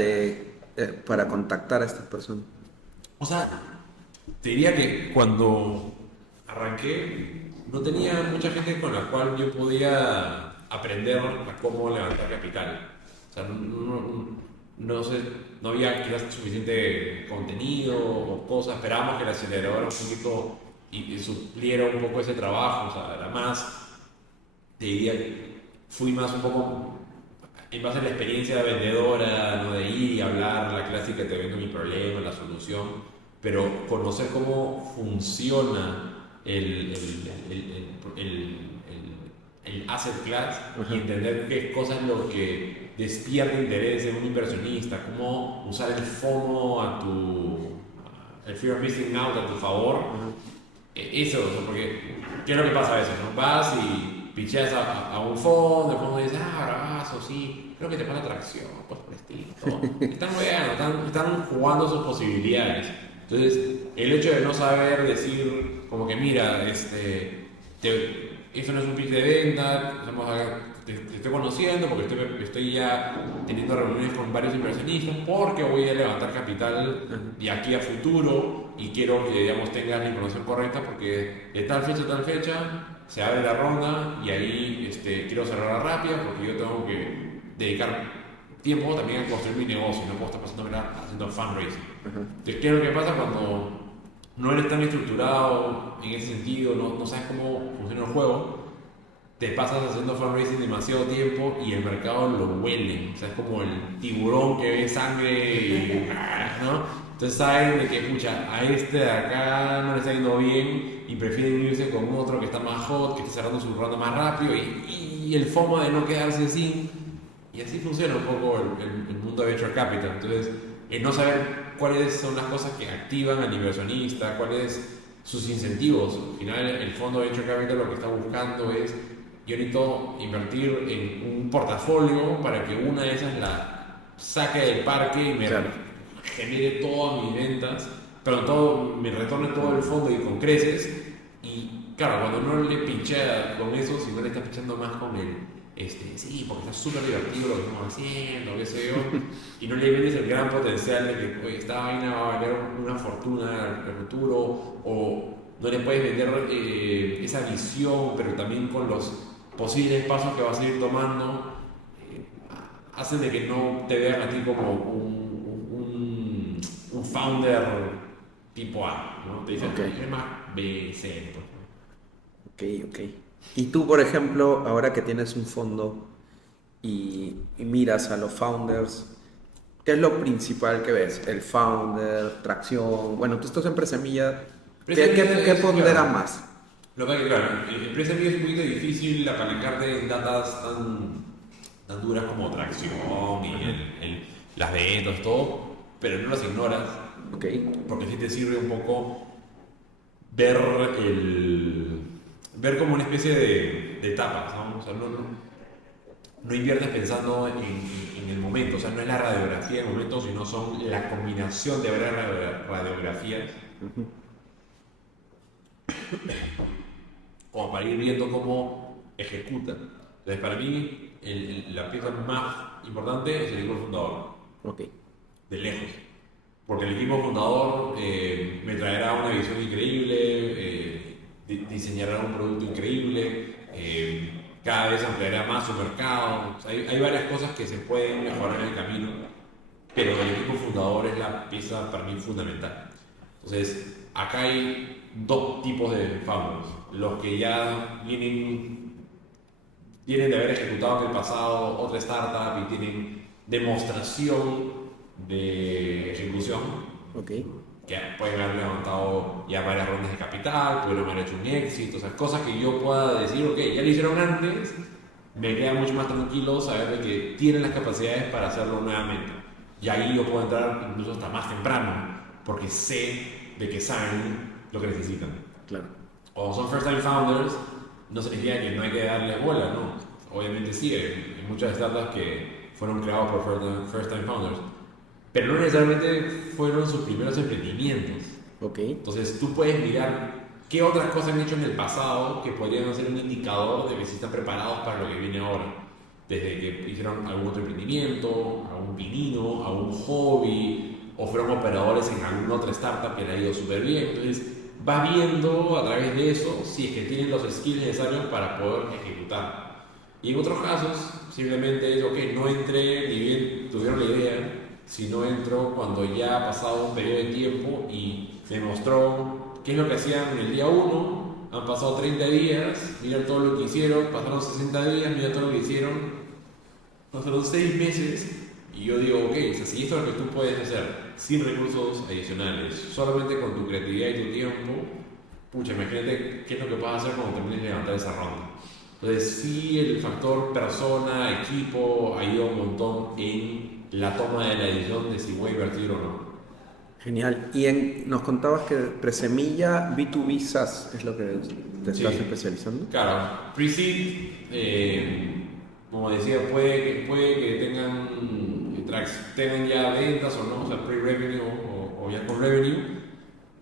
para contactar a estas personas. O sea, te diría que cuando arranqué no tenía mucha gente con la cual yo podía aprender a cómo levantar capital. O sea, no sé, no había quizás suficiente contenido o cosas. Esperábamos que la aceleradora un poquito y supliera un poco ese trabajo. O sea, era más te diría, fui más un poco en base a la experiencia vendedora, ¿no? De ir y hablar, la clásica, te vendo mi problema, la solución, pero conocer cómo funciona el asset class y entender qué cosas es lo que despierta interés en un inversionista, cómo usar el FOMO el fear of missing out a tu favor. Eso, porque ¿qué es lo que pasa a veces? ¿No? Vas y picheas a un fondo, el fondo dice, bravazo, sí, creo que te pone atracción, pues por estilo. Están bueno, están jugando sus posibilidades. Entonces, el hecho de no saber decir, como que mira, eso no es un pitch de venta, te estoy conociendo porque estoy ya teniendo reuniones con varios inversionistas porque voy a levantar capital de aquí a futuro y quiero que, digamos, tengas la información correcta porque de tal fecha a tal fecha se abre la ronda y ahí quiero cerrarla rápida porque yo tengo que dedicar tiempo también a construir mi negocio, no puedo estar haciendo fundraising. Entonces, ¿qué es lo que pasa cuando no eres tan estructurado en ese sentido, no sabes cómo funciona el juego? Te pasas haciendo fundraising demasiado tiempo y el mercado lo huele, o sea, es como el tiburón que ve sangre y, ¿no? Entonces saben de que, escucha, a este de acá no le está yendo bien y prefieren irse con otro que está más hot, que está cerrando su ronda más rápido y el FOMO de no quedarse sin. Y así funciona un poco el mundo de Venture Capital. Entonces, el no saber cuáles son las cosas que activan al inversionista, cuáles sus incentivos. Al final, el fondo de Venture Capital lo que está buscando es: yo necesito invertir en un portafolio para que una de esas la saque del parque y me genere todas mis ventas, pero me retorne todo el fondo y con creces. Y claro, cuando no le pinchea con eso, si no le está pinchando más con sí, porque está súper divertido lo que estamos haciendo, qué sé yo, y no le vendes el gran potencial de que, oye, esta vaina va a valer una fortuna en el futuro, o no le puedes vender esa visión, pero también con los posibles pasos que vas a ir tomando, hacen de que no te vean a ti como un founder tipo A, ¿no? Te dicen, es más B, C. Ok. Y tú, por ejemplo, ahora que tienes un fondo y miras a los founders, ¿qué es lo principal que ves? El founder, tracción. Bueno, tú estás en Presemilla. ¿Qué pondera más? Lo que claro, en Presemilla es un poquito difícil apalancarte en datas tan duras como tracción y las ventas, todo, pero no las ignoras. Porque sí te sirve un poco ver como una especie de etapas, ¿no? O sea, no inviertes pensando en el momento, o sea, no es la radiografía del momento, sino son la combinación de varias radiografías como para ir viendo cómo ejecutan. Entonces, para mí, la pieza más importante es el equipo fundador. De lejos. Porque el equipo fundador me traerá una visión increíble, diseñará un producto increíble, cada vez ampliará más su mercado. O sea, hay varias cosas que se pueden mejorar en el camino, pero el equipo fundador es la pieza para mí fundamental. Entonces, acá hay dos tipos de founders: los que ya vienen de haber ejecutado en el pasado otra startup y tienen demostración de ejecución, que pueden haber levantado ya varias rondas de capital, pueden haber hecho un éxito, o sea, cosas que yo pueda decir, ya lo hicieron antes, me queda mucho más tranquilo saber de que tienen las capacidades para hacerlo nuevamente. Y ahí yo puedo entrar incluso hasta más temprano, porque sé de que saben lo que necesitan. Claro. O son first time founders, no significa que no hay que darles bola, ¿no? Obviamente sí, hay muchas startups que fueron creadas por first time founders, pero no necesariamente fueron sus primeros emprendimientos. Entonces tú puedes mirar qué otras cosas han hecho en el pasado que podrían ser un indicador de que sí están preparados para lo que viene ahora. Desde que hicieron algún otro emprendimiento, algún pinino, algún hobby, o fueron operadores en alguna otra startup que le ha ido súper bien. Entonces va viendo a través de eso si es que tienen los skills necesarios para poder ejecutar. Y en otros casos simplemente es, no entré ni bien tuvieron la idea, sino entro cuando ya ha pasado un periodo de tiempo y me mostró qué es lo que hacían en el día 1 Han pasado 30 días, mira todo lo que hicieron, pasaron 60 días, mira todo lo que hicieron, pasaron 6 meses, y yo digo, ok, o sea, si esto es lo que tú puedes hacer sin recursos adicionales, solamente con tu creatividad y tu tiempo, pucha, imagínate qué es lo que puedes hacer cuando termines de levantar esa ronda. Entonces sí, el factor persona, equipo, ayuda un montón en la toma de la decisión de si voy a invertir o no. Genial. Nos contabas que Presemilla B2B SaaS es lo que te estás especializando. Claro, pre-seed, como decía, puede que tengan ya ventas o no, o sea, pre-revenue o ya con revenue.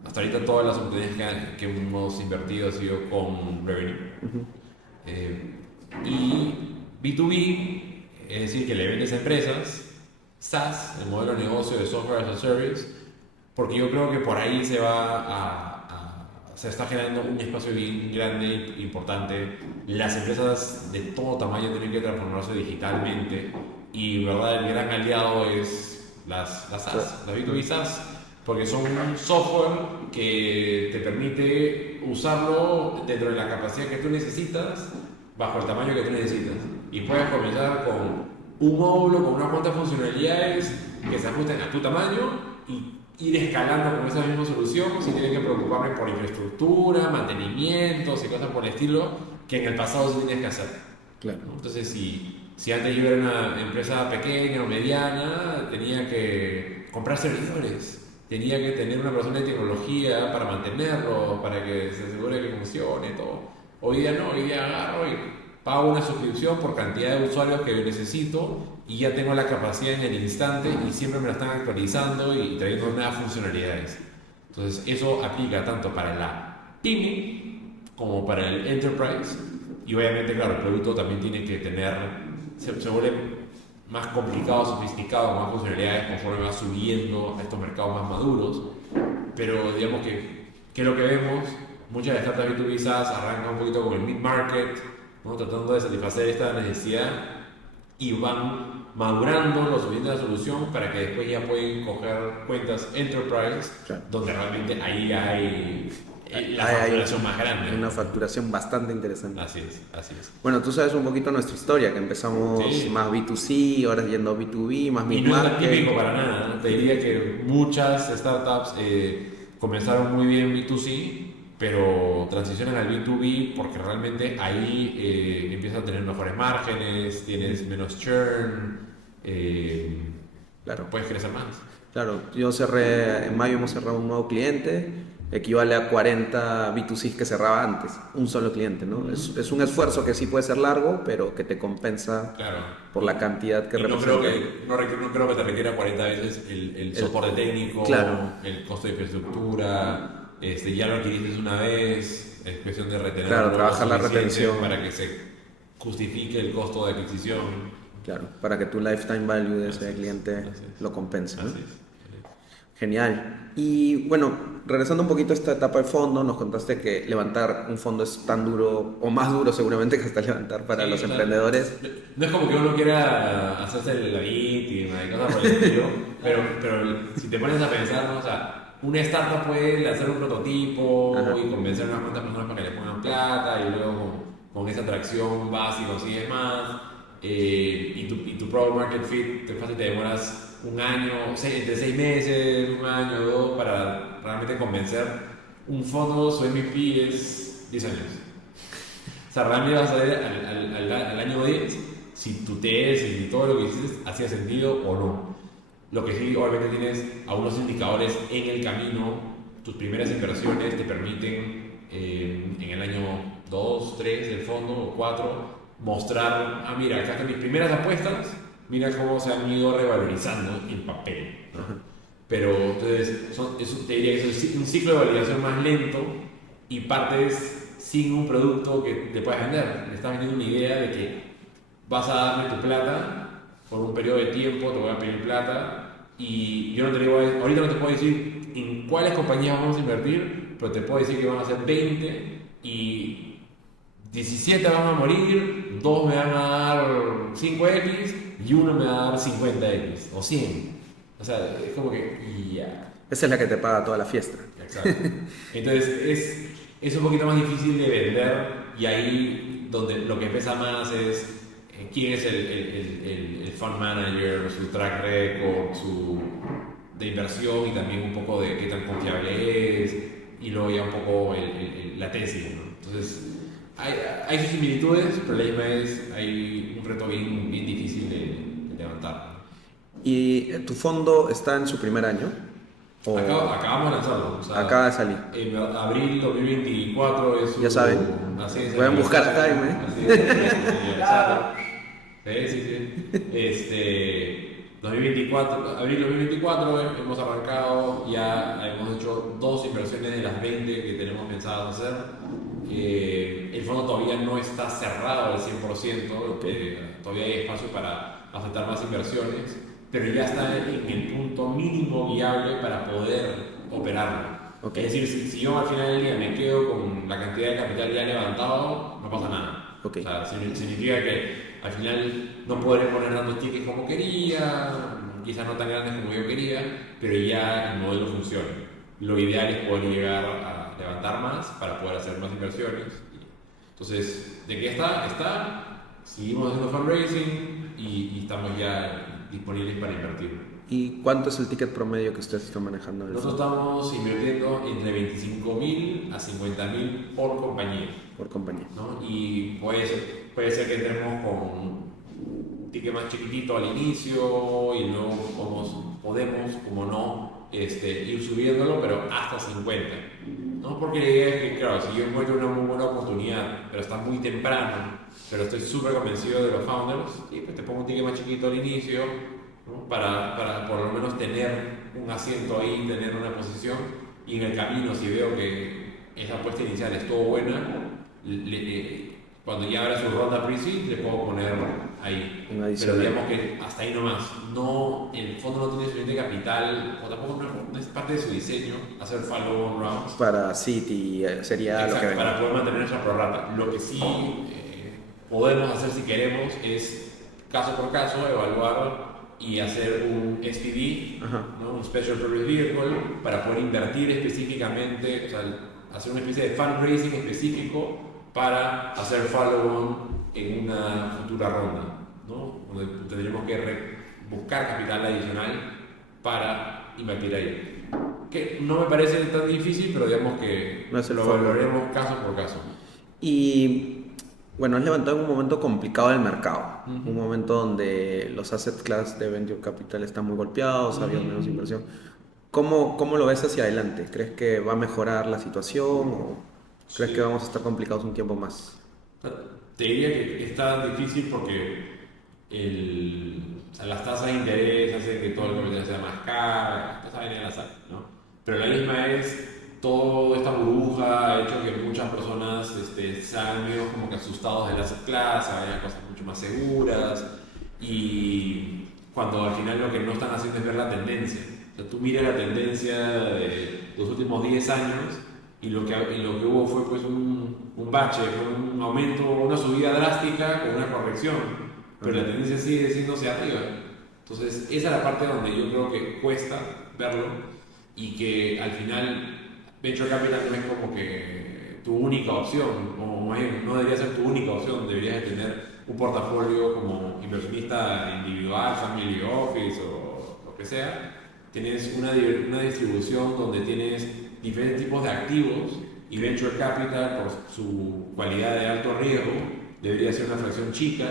Hasta ahorita todas las oportunidades que hemos invertido ha sido con revenue. Y B2B, es decir, que le vendes a empresas, SaaS, el modelo de negocio de Software as a Service, porque yo creo que por ahí se está generando un espacio bien grande e importante. Las empresas de todo tamaño tienen que transformarse digitalmente y, verdad, el gran aliado es las SaaS, las B2B SaaS, porque son un software que te permite usarlo dentro de la capacidad que tú necesitas, bajo el tamaño que tú necesitas. Y puedes comenzar con un módulo, con unas cuantas funcionalidades que se ajusten a tu tamaño y ir escalando con esa misma solución sin tener que preocuparme por infraestructura, mantenimientos y cosas por el estilo que en el pasado sí tienes que hacer. Claro. Entonces, si antes yo era una empresa pequeña o mediana, tenía que comprar servidores, tenía que tener una persona de tecnología para mantenerlo, para que se asegure que funcione todo. Hoy día no, hoy día agarro y pago una suscripción por cantidad de usuarios que necesito y ya tengo la capacidad en el instante y siempre me la están actualizando y trayendo nuevas funcionalidades. Entonces eso aplica tanto para la pyme como para el enterprise, y obviamente, claro, el producto también tiene que tener, se vuelve más complicado, sofisticado, más funcionalidades conforme va subiendo a estos mercados más maduros, pero digamos que es lo que vemos. Muchas de las startups B2B SaaS arrancan un poquito con el mid-market, ¿no? Tratando de satisfacer esta necesidad y van madurando lo suficiente la solución para que después ya pueden coger cuentas enterprise, claro, donde realmente ahí hay la facturación más grande. Una facturación bastante interesante. Así es, así es. Bueno, tú sabes un poquito nuestra historia, que empezamos más B2C, ahora yendo B2B, más mid-market. Y no es tan típico para nada, ¿no? Te diría que muchas startups comenzaron muy bien B2C, pero transicionan al B2B porque realmente ahí empiezas a tener mejores márgenes, tienes menos churn, claro, puedes crecer más. Claro, en mayo hemos cerrado un nuevo cliente, equivale a 40 B2Cs que cerraba antes, un solo cliente, ¿no? Es un esfuerzo que sí puede ser largo, pero que te compensa, claro, por la cantidad que representa. No creo que te requiera 40 veces el soporte técnico, claro, el costo de infraestructura. Ya lo adquiriste una vez, es cuestión de retenerlo, claro, trabajar la retención para que se justifique el costo de adquisición. Claro, para que tu lifetime value de ese cliente lo compense, ¿no? Genial. Y bueno, regresando un poquito a esta etapa de fondo, nos contaste que levantar un fondo es tan duro, o más duro seguramente que hasta levantar para los emprendedores. No es como que uno quiera hacerse la víctima y cosas por el estilo, pero si te pones a pensar, ¿no? O sea, una startup puede lanzar un prototipo, ajá, y convencer a unas cuantas personas para que le pongan plata, y luego con esa atracción vas y consigues más, y tu product market fit te demoras un año, entre 6 meses, un año o 2 para realmente convencer. Un fondo, su MVP es 10 años. O sea, realmente vas a ver al año 10 si tu tesis y todo lo que hiciste hacía sentido o no. Lo que sí, obviamente, tienes algunos indicadores en el camino. Tus primeras inversiones te permiten en el año 2, 3 del fondo o 4 mostrar, mira, acá están mis primeras apuestas, mira cómo se han ido revalorizando en papel, ¿no? Pero entonces te diría que es un ciclo de validación más lento y partes sin un producto que te puedas vender. Le estás vendiendo una idea de que vas a darme tu plata por un periodo de tiempo, te voy a pedir plata, y yo no te digo, ahorita no te puedo decir en cuáles compañías vamos a invertir, pero te puedo decir que van a ser 20 y 17 van a morir, 2 me van a dar 5x y 1 me va a dar 50x o 100. O sea, es como que ya. Esa es la que te paga toda la fiesta. Exacto. Entonces es un poquito más difícil de vender y ahí donde lo que pesa más es quién es el fund manager, su track record, de inversión y también un poco de qué tan confiable es y luego ya un poco la tesis, ¿no? Entonces, hay sus similitudes, pero la misma vez hay un reto bien difícil de levantar. ¿Y tu fondo está en su primer año? Acabamos de lanzarlo. O sea, acaba de salir. En abril 2024 es Ya saben, pueden buscar a Jaime. Así es, sí. 2024, abril 2024 hemos arrancado, ya hemos hecho 2 inversiones de las 20 que tenemos pensadas hacer. El fondo todavía no está cerrado al 100%, todavía hay espacio para aceptar más inversiones, pero ya está en el punto mínimo viable para poder operarlo. Okay. Es decir, si yo al final del día me quedo con la cantidad de capital ya levantado, no pasa nada. Okay. O sea, significa que al final no podré poner tantos tickets como quería, quizás no tan grandes como yo quería, pero ya el modelo funciona. Lo ideal es poder llegar a levantar más para poder hacer más inversiones. Entonces, ¿de qué está? Seguimos haciendo fundraising y estamos ya disponibles para invertir. ¿Y cuánto es el ticket promedio que ustedes están manejando? Nosotros estamos invirtiendo entre 25.000 a 50.000 por compañía. Por compañía. ¿No? Y puede ser que entremos con un ticket más chiquitito al inicio y luego podemos como no, ir subiéndolo, pero hasta 50. ¿No? Porque la idea es que, claro, si yo encuentro una muy buena oportunidad, pero está muy temprano, pero estoy súper convencido de los founders, y pues te pongo un ticket más chiquito al inicio, ¿no? Para por lo menos tener un asiento ahí, tener una posición, y en el camino, si veo que esa apuesta inicial estuvo buena, cuando ya abra su ronda pre-seed, le puedo poner ahí. Pero digamos que hasta ahí nomás. No, el fondo no tiene suficiente capital, o tampoco no es parte de su diseño, hacer follow-on rounds. Para Citi sería exacto, lo que venga. para poder mantener esa prorrata. Lo que sí podemos hacer si queremos es, caso por caso, evaluar y hacer un SPV, ¿no? Un Special Purpose Vehicle, para poder invertir específicamente, o sea, hacer una especie de fundraising específico para hacer follow-on en una futura ronda, ¿no? Donde tendremos que buscar capital adicional para invertir ahí. Que no me parece tan difícil, pero digamos que lo valoraremos caso por caso. Y bueno, has levantado en un momento complicado del mercado, un momento donde los asset class de venture capital están muy golpeados, había menos inversión. ¿Cómo lo ves hacia adelante? ¿Crees que va a mejorar la situación o crees que vamos a estar complicados un tiempo más? Te diría que está difícil porque las tasas de interés hacen que todo el capital sea más caro, esa vaina la sabe, ¿no? Pero la misma es, toda esta burbuja ha hecho que muchas personas se hagan medio como que asustados del asset class, vayan cosas mucho más seguras, y cuando al final lo que no están haciendo es ver la tendencia. O sea, tú miras la tendencia de los últimos 10 años y lo que hubo fue pues un bache, fue un aumento, una subida drástica con una corrección, pero la tendencia sigue siendo hacia arriba. Entonces esa es la parte donde yo creo que cuesta verlo, y que al final Venture Capital no es como que tu única opción, o no debería ser tu única opción, deberías de tener un portafolio como inversionista individual, family office o lo que sea. Tienes una distribución donde tienes diferentes tipos de activos, y Venture Capital, por su cualidad de alto riesgo, debería ser una fracción chica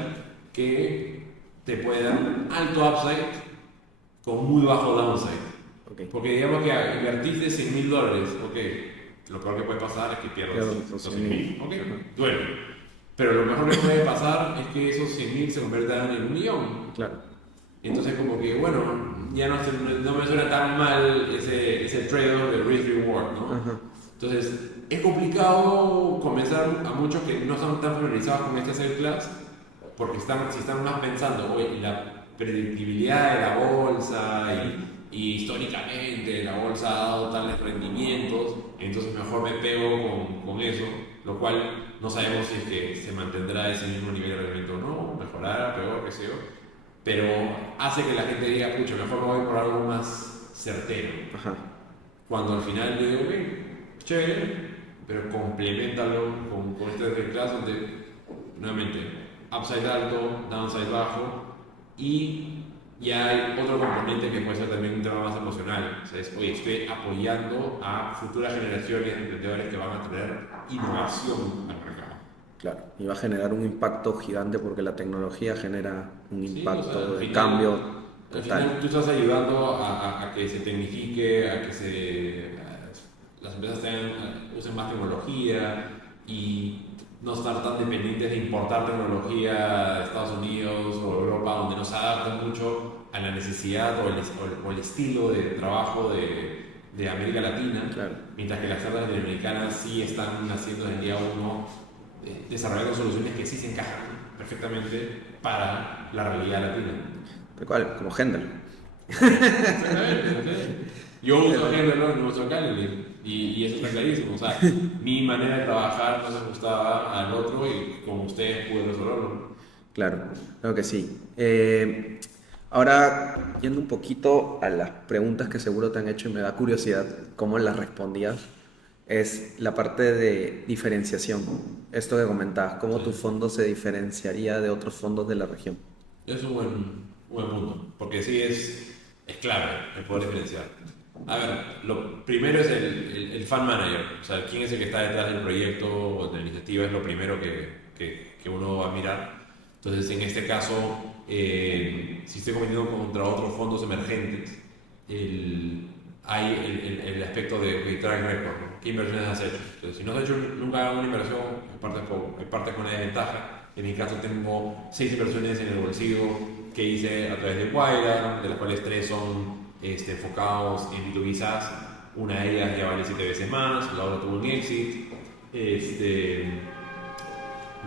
que te puede dar un alto upside con muy bajo downside. Okay. Porque digamos que invertiste $100.000, ok, lo peor que puede pasar es que pierdas esos 100.000. Okay. Bueno, pero lo mejor que puede pasar es que esos 100.000 se conviertan en 1.000.000. Claro. Entonces como que, bueno, ya no me suena tan mal ese trade-off de risk-reward, ¿no? Entonces, es complicado convencer a muchos que no están tan familiarizados con este asset class, porque si están más pensando, oye, la predictibilidad de la bolsa y históricamente la bolsa ha dado tales rendimientos, entonces mejor me pego con eso, lo cual no sabemos si es que se mantendrá ese mismo nivel de rendimiento o no, mejorará, peor, qué sé yo, pero hace que la gente diga, pucha, mejor me voy por algo más certero. Cuando al final le digo, chévere, pero complementalo con este clase donde, nuevamente, upside alto, downside bajo, y ya hay otro componente que puede ser también un tema más emocional. O sea, oye, estoy apoyando a futuras generaciones de emprendedores que van a traer innovación al mercado. Claro, y va a generar un impacto gigante porque la tecnología genera un Sí, impacto o sea, de cambio al final total. tú estás ayudando a que se tecnifique, las empresas usen más tecnología y no estar tan dependientes de importar tecnología de Estados Unidos o Europa, donde no se adapta mucho a la necesidad o el estilo de trabajo de América Latina, Claro. mientras que las startups latinoamericanas sí están haciendo desde el día uno, desarrollando soluciones que sí se encajan perfectamente para la realidad latina. Tal cual, como Hendel. Exactamente. Yo uso Henry, no uso Calendly, y eso está clarísimo. O sea, mi manera de trabajar no se ajustaba al otro y como ustedes pude resolverlo. Claro, creo que sí. Ahora, yendo un poquito a las preguntas que seguro te han hecho y me da curiosidad cómo las respondías, es la parte de diferenciación. Esto que comentabas, cómo tu Sí. fondo se diferenciaría de otros fondos de la región. Es un buen punto, porque sí es clave el poder diferenciar. A ver, lo primero es el fan manager, o sea, quién es el que está detrás del proyecto o de la iniciativa es lo primero que uno va a mirar. Entonces, en este caso, si estoy compitiendo contra otros fondos emergentes, hay el aspecto de track record, ¿no? ¿Qué inversiones has hecho? Entonces, si no has hecho nunca una inversión, hay partes con una desventaja. En mi caso tengo 6 inversiones en el bolsillo que hice a través de Guaira, de las cuales 3 son enfocados en B2B SaaS. Una de ellas ya vale 7 veces más, la otra tuvo un exit.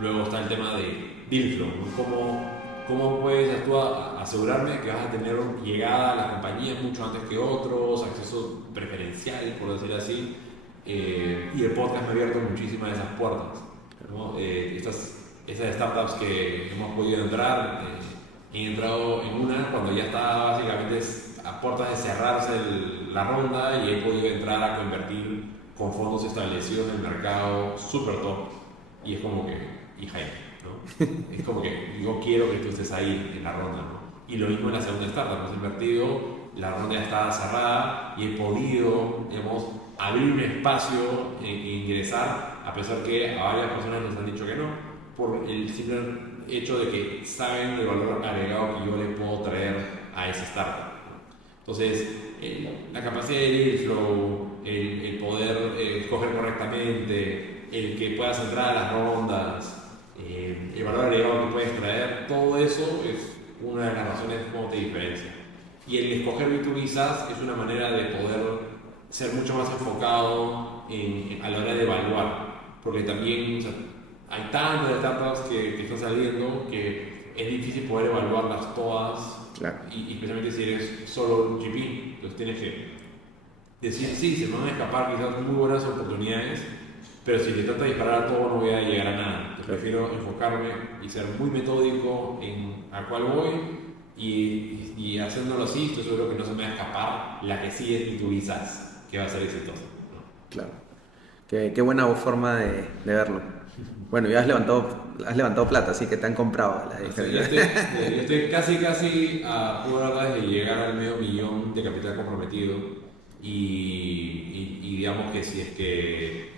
Luego está el tema de deal flow, ¿no? ¿Cómo puedes tú asegurarme que vas a tener llegada a la compañía mucho antes que otros, acceso preferencial, por decir así? Y el podcast me ha abierto muchísimas de esas puertas, ¿no? Esas startups que hemos podido entrar, he entrado en una cuando ya está básicamente a puertas de cerrarse la ronda y he podido entrar a convertir con fondos establecidos en el mercado super top. Y es como que, y Jaime, ¿no? Es como que yo quiero que tú estés ahí en la ronda, ¿no? Y lo mismo en la segunda startup, hemos invertido, la ronda ya estaba cerrada y he podido, digamos, abrir un espacio e ingresar, a pesar que a varias personas nos han dicho que no, por el simple hecho de que saben el valor agregado que yo le puedo traer a esa startup. Entonces, la capacidad de deal flow, el poder escoger correctamente, el que puedas entrar a las rondas, el valor agregado que puedes traer, todo eso es una de las razones cómo te diferencia. Y el escoger B2B SaaS es una manera de poder ser mucho más enfocado a la hora de evaluar, porque también, o sea, hay tantas startups que están saliendo que es difícil poder evaluarlas todas. Claro. Y especialmente si eres solo un GP, entonces tienes que decir, sí, se me van a escapar quizás muy buenas oportunidades, pero si le trato de disparar a todo no voy a llegar a nada. Entonces prefiero enfocarme y ser muy metódico en a cuál voy y haciéndolo así, estoy seguro que no se me va a escapar la que sí es B2B SaaS, que va a ser exitosa, ¿no? Claro. Qué buena forma de verlo. Bueno, ya has levantado plata, así que te han comprado la O sea, diferencia. yo estoy casi a puertas de llegar al $500,000 de capital comprometido y digamos que si es que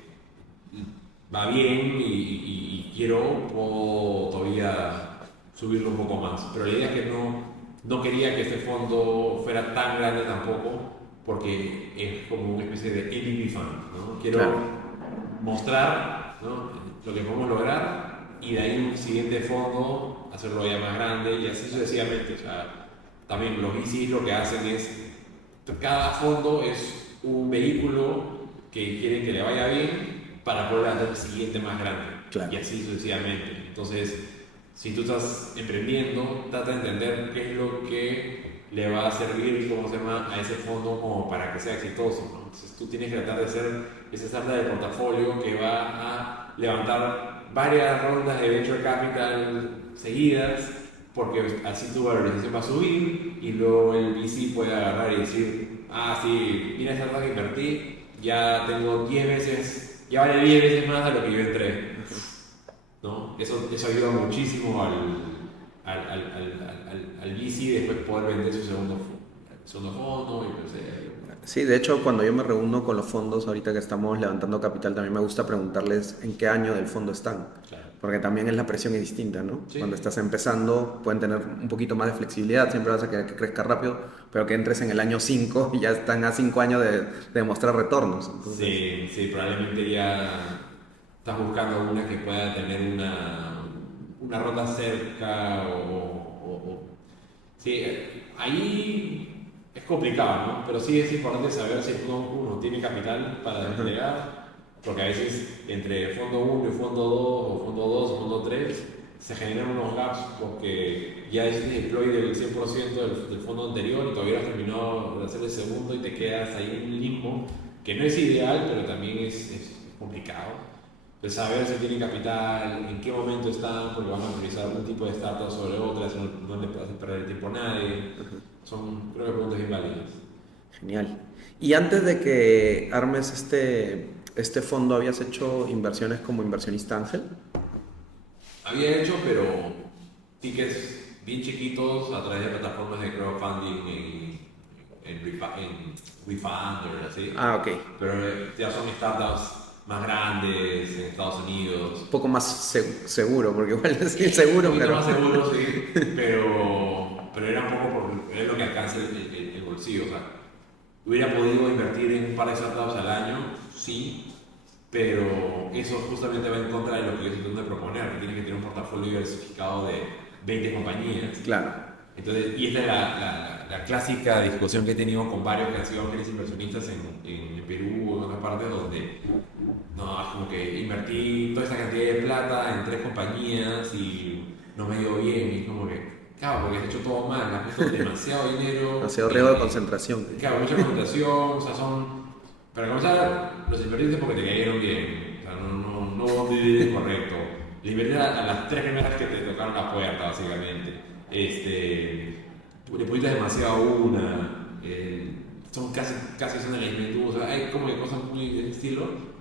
va bien y quiero, puedo todavía subirlo un poco más. Pero la idea es que no quería que este fondo fuera tan grande tampoco, porque es como una especie de MVP fund, ¿no? Quiero Claro. mostrar, ¿no?, lo que podemos lograr y de ahí un siguiente fondo hacerlo ya más grande y así sucesivamente. O sea, también los VCs lo que hacen es, cada fondo es un vehículo que quieren que le vaya bien para poder hacer el siguiente más grande. Claro. Y así sucesivamente. Entonces, si tú estás emprendiendo, trata de entender qué es lo que le va a servir, ¿cómo se llama?, a ese fondo como para que sea exitoso, ¿no? Entonces tú tienes que tratar de ser esa startup de portafolio que va a levantar varias rondas de venture capital seguidas, porque así tu valorización va a subir y luego el VC puede agarrar y decir, ah, sí, mira esta startup que invertí, ya tengo 10 veces ya vale 10 veces más de lo que yo entré. ¿No? Eso ayuda muchísimo al VC después poder vender su segundo fondo y no sé. Sí, de hecho, cuando yo me reúno con los fondos, ahorita que estamos levantando capital, también me gusta preguntarles en qué año del fondo están. Claro. Porque también es la presión es distinta, ¿no? Sí. Cuando estás empezando, pueden tener un poquito más de flexibilidad, siempre vas a querer que crezca rápido, pero que entres en el año 5 y ya están a 5 años de mostrar retornos. Entonces, Sí, probablemente ya estás buscando una que pueda tener una ronda cerca sí, ahí es complicado, ¿no? Pero sí es importante saber si uno tiene capital para desplegar, porque a veces entre fondo 1 y fondo 2 o fondo 2 o fondo 3 se generan unos gaps porque ya hiciste deploy del 100% del fondo anterior y todavía no has terminado de hacer el segundo y te quedas ahí en un limbo que no es ideal, pero también es complicado. De saber si tienen capital, en qué momento están, porque van a utilizar algún tipo de startup sobre otras, no le hacen perder el tiempo a nadie. Son, creo que, preguntas bien válidas. genial. Y antes de que armes este fondo, ¿habías hecho inversiones como inversionista ángel? Había hecho, pero tickets bien chiquitos a través de plataformas de crowdfunding en WeFunder, así. Ah, ok. Pero ya son startups más grandes en Estados Unidos. Un poco más seguro, porque igual es inseguro, Un poquito pero... más seguro, sí, pero era un poco por es lo que alcanza el bolsillo. O sea, hubiera podido invertir en un par de startups al año, sí, pero eso justamente va en contra de lo que yo estoy tratando de proponer, que tienes que tener un portafolio diversificado de 20 compañías. Claro. Entonces, y esta es la clásica discusión que he tenido con varios que han sido ángeles inversionistas en Perú o en otras partes donde no, es como que invertí toda esta cantidad de plata en 3 compañías y no me dio bien. Y es como que, claro, porque has hecho todo mal, has puesto demasiado dinero. Demasiado riesgo de concentración. Claro, mucha concentración, o sea, son. Para comenzar, los invertiste porque te cayeron bien, o sea, no hubo un dividendo correcto. Le invertí a las 3 primeras que te tocaron la puerta, básicamente. Le pusiste demasiado a una. Son casi son el mismo, o sea, hay como que cosas muy del estilo.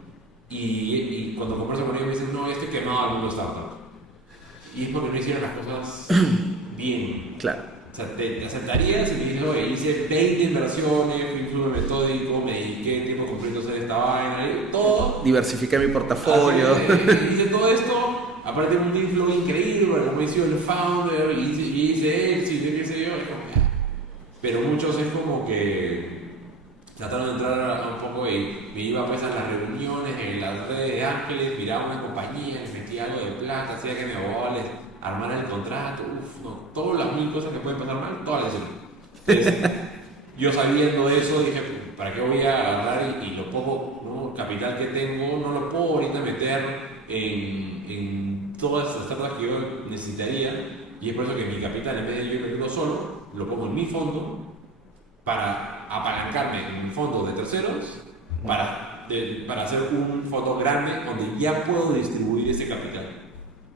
Y cuando converso con ellos me dicen, no, quemado al mundo startup. Y es porque no hicieron las cosas bien. Claro. O sea, te aceptarías y me dices, oye, hice 20 inversiones, fui un club metódico, me dediqué tiempo completo a hacer esta vaina, todo. Diversifiqué mi portafolio. Hice todo esto, aparte de un deal flow increíble, como hizo el founder, y hice éxito, y qué sé yo. Pero muchos es como que trataron de entrar un poco y me iba pues a las reuniones en las redes de ángeles, miraba una compañía, les metía algo de plata, hacía que mi abogado les armara el contrato, todas las 1000 cosas que pueden pasar mal, todas las hicieron. Entonces, yo sabiendo eso dije, ¿para qué voy a agarrar y lo poco capital que tengo, no lo puedo ahorita meter en todas las startups que yo necesitaría? Y es por eso que mi capital, en vez de yo invertirlo solo, lo pongo en mi fondo para apalancarme en un fondo de terceros para hacer un fondo grande donde ya puedo distribuir ese capital,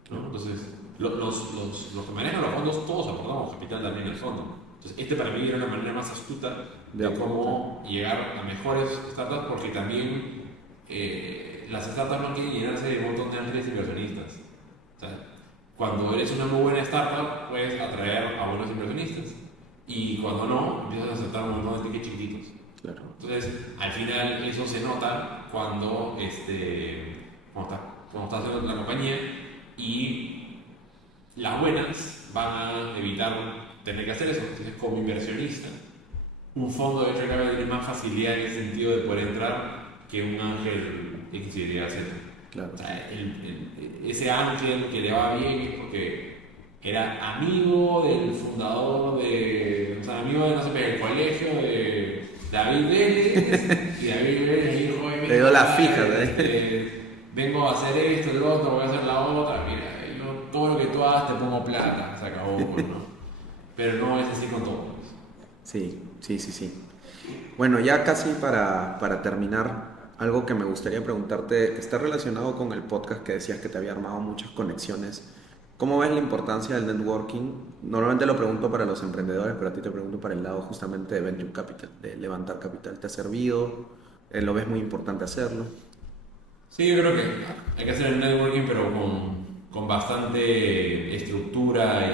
¿no? Entonces, los que manejan los fondos, todos aportamos capital también en el fondo. Entonces, para mí era una manera más astuta de cómo llegar a mejores startups, porque también las startups no quieren llenarse de un montón de ángeles inversionistas. O sea, cuando eres una muy buena startup, puedes atraer a buenos inversionistas. Y cuando no, empiezas a aceptar un montón de tickets chiquititos. Claro. Entonces, al final, eso se nota cuando estás haciendo la compañía y las buenas van a evitar tener que hacer eso. Entonces, como inversionista, un fondo de venture capital tiene más facilidad en el sentido de poder entrar que un ángel X, Y, Z. Claro. O sea, ese ángel que le va bien es porque era amigo del fundador amigo de, no sé, del colegio de David Vélez, y David Vélez dijo, le dio la fija, vengo a hacer esto, el otro, voy a hacer la otra, mira, todo lo que tú hagas te pongo plata, se acabó, pues, ¿no? Pero no es así con todos. Sí. Bueno, ya casi para terminar, algo que me gustaría preguntarte, que está relacionado con el podcast que decías que te había armado muchas conexiones. ¿Cómo ves la importancia del networking? Normalmente lo pregunto para los emprendedores, pero a ti te pregunto para el lado justamente de venture capital, de levantar capital. ¿Te ha servido? ¿Lo ves muy importante hacerlo? Sí, yo creo que hay que hacer el networking, pero con bastante estructura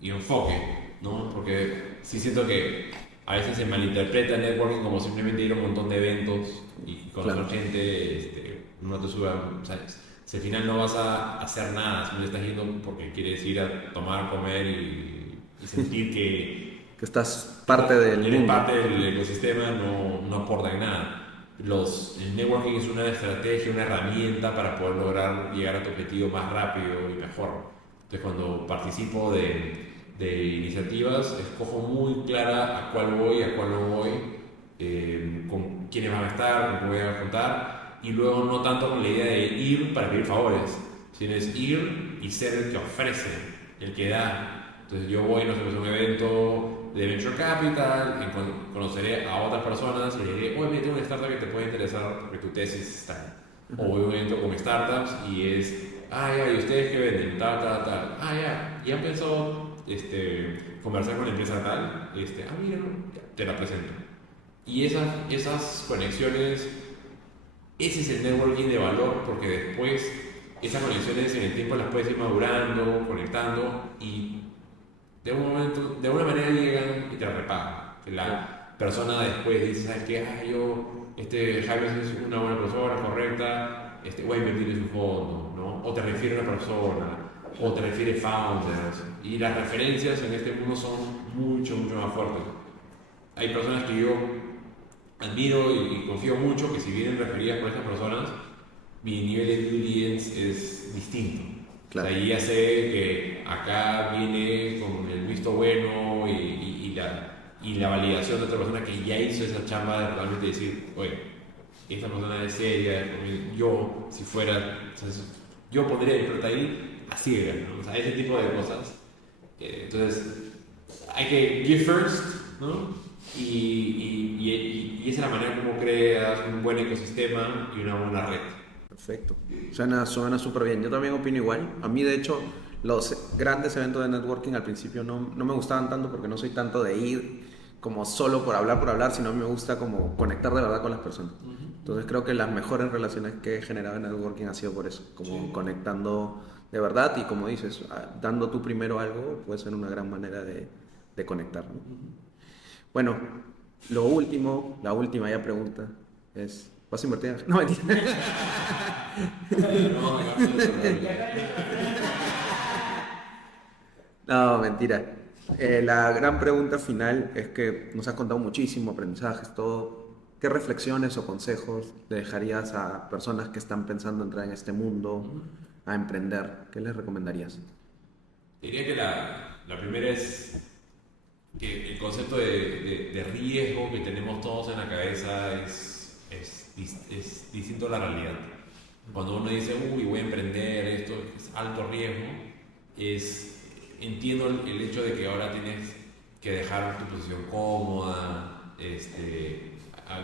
y enfoque, ¿no? Porque sí siento que a veces se malinterpreta el networking como simplemente ir a un montón de eventos y conocer Claro. gente, no te suba, o sea, si al final no vas a hacer nada, simplemente estás yendo porque quieres ir a tomar, comer y sentir Que estás parte del eres mundo. parte del ecosistema, no aporta en nada. El networking es una estrategia, una herramienta para poder lograr llegar a tu objetivo más rápido y mejor. Entonces, cuando participo de iniciativas, escojo muy clara a cuál voy, a cuál no voy, con quiénes van a estar, con quién voy a contar, y luego no tanto con la idea de ir para pedir favores, sino es ir y ser el que ofrece, el que da. Entonces yo voy, no sé, pues, a un evento de Venture Capital, conoceré a otras personas y le diré, oye, tengo una startup que te puede interesar porque tu tesis está. O voy a un evento con startups y es, ya, ¿y ustedes qué venden? Tal. Ya empezó conversar con la empresa tal, mira, no, ya, te la presento. Y esas conexiones, ese es el networking de valor porque después esas conexiones en el tiempo las puedes ir madurando, conectando y de un momento, de alguna manera llegan y te la repagan. Que la persona después dice, ¿sabes qué? Jaime es una buena persona, correcta, voy a invertir en su fondo, ¿no? O te refiere a una persona, o te refiere founders. Y las referencias en este mundo son mucho más fuertes. Hay personas que yo admiro y confío mucho que si vienen referidas por estas personas, mi nivel de due diligence es distinto. O sea, Claro. ahí ya sé que acá viene con el visto bueno y la validación de otra persona que ya hizo esa chamba de realmente decir, oye, esta persona es seria, yo, si fuera, o sea, yo pondría mi plata ahí a ciegas, ¿no? O sea, ese tipo de cosas. Entonces, hay que give first, ¿no? Y esa es la manera como creas un buen ecosistema y una buena red. Perfecto. Suena súper bien. Yo también opino igual. A mí, de hecho, los grandes eventos de networking al principio no me gustaban tanto porque no soy tanto de ir como solo por hablar, sino a mí me gusta como conectar de verdad con las personas. Entonces creo que las mejores relaciones que he generado en networking ha sido por eso, como Sí. conectando de verdad y como dices, dando tú primero algo puede ser una gran manera de conectar, ¿no? Bueno, la última ya pregunta es, ¿vas a invertir en... No, mentira. No, No, mentira. La gran pregunta final es que nos has contado muchísimo, aprendizajes, todo. ¿Qué reflexiones o consejos le dejarías a personas que están pensando entrar en este mundo, a emprender? ¿Qué les recomendarías? diría que la primera es que el concepto de riesgo que tenemos todos en la cabeza es distinto a la realidad. Cuando uno dice, uy, voy a emprender, esto es alto riesgo, entiendo el hecho de que ahora tienes que dejar tu posición cómoda,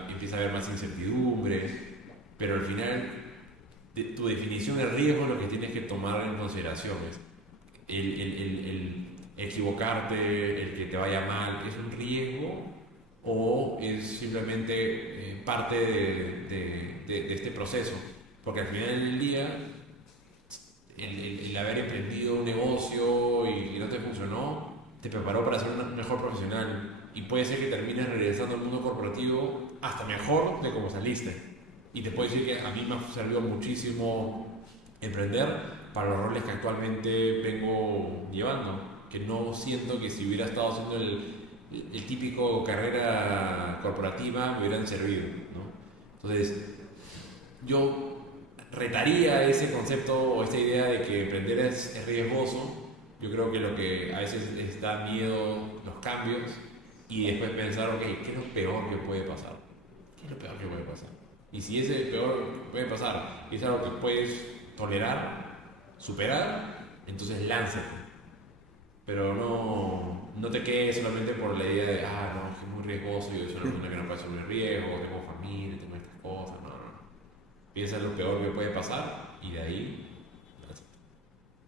empieza a haber más incertidumbre, pero al final tu definición de riesgo es lo que tienes que tomar en consideración. Es el equivocarte, el que te vaya mal, ¿es un riesgo o es simplemente parte de este proceso? Porque al final del día, el haber emprendido un negocio y no te funcionó, te preparó para ser un mejor profesional y puede ser que termines regresando al mundo corporativo hasta mejor de como saliste. Y te puedo decir que a mí me ha servido muchísimo emprender para los roles que actualmente vengo llevando, que no siento que si hubiera estado haciendo el típico carrera corporativa me hubieran servido, ¿no? Entonces, yo retaría ese concepto o esta idea de que emprender es riesgoso. Yo creo que lo que a veces da miedo los cambios y después pensar, ok, ¿qué es lo peor que puede pasar? ¿Qué es lo peor que puede pasar? Y si ese peor que puede pasar es algo que puedes tolerar, superar, entonces lánzate. Pero no te quedes solamente por la idea de, no, es que es muy riesgoso, yo soy una persona que no puede asumir riesgo, tengo familia, tengo estas cosas, no. Piensa en lo peor que puede pasar y de ahí.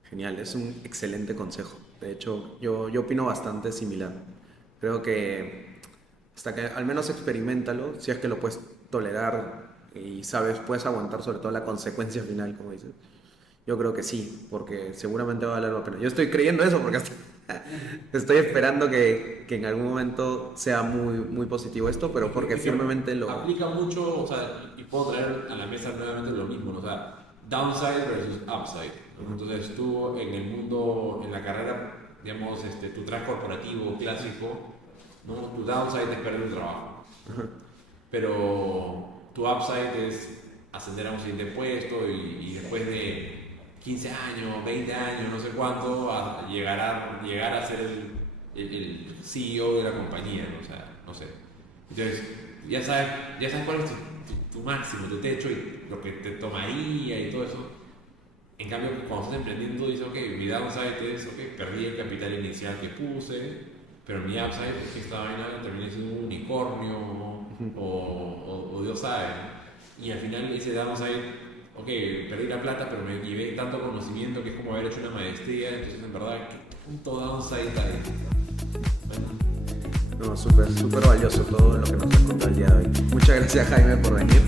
Genial, es un excelente consejo. De hecho, yo opino bastante similar. Creo que hasta que al menos experimentalo, si es que lo puedes tolerar y sabes, puedes aguantar sobre todo la consecuencia final, como dices. Yo creo que sí, porque seguramente va a valer la pena. Yo estoy creyendo eso porque hasta estoy esperando que en algún momento sea muy positivo esto, pero porque firmemente lo... Aplica mucho, o sea, y puedo traer a la mesa nuevamente lo mismo, ¿no? O sea, downside versus upside, ¿no? Entonces tú en el mundo, en la carrera, digamos, tu track corporativo clásico, ¿no? Tu downside es perder un trabajo, pero tu upside es ascender a un siguiente puesto y después de 15 años, 20 años, no sé cuánto, llegar a ser el CEO de la compañía, ¿no? O sea, no sé. Entonces, ya sabes cuál es tu máximo, tu techo y lo que te tomaría y todo eso. En cambio, cuando estás emprendiendo, dices, ok, mi downside es, ok, perdí el capital inicial que puse, pero mi upside es que esta vaina termina siendo un unicornio o Dios sabe, ¿no? Y al final ese downside, ok, perdí la plata, pero me llevé tanto conocimiento que es como haber hecho una maestría, entonces en verdad, ¿qué punto downside hay? Bueno. No, súper valioso todo lo que nos has contado el día de hoy. Muchas gracias, Jaime, por venir.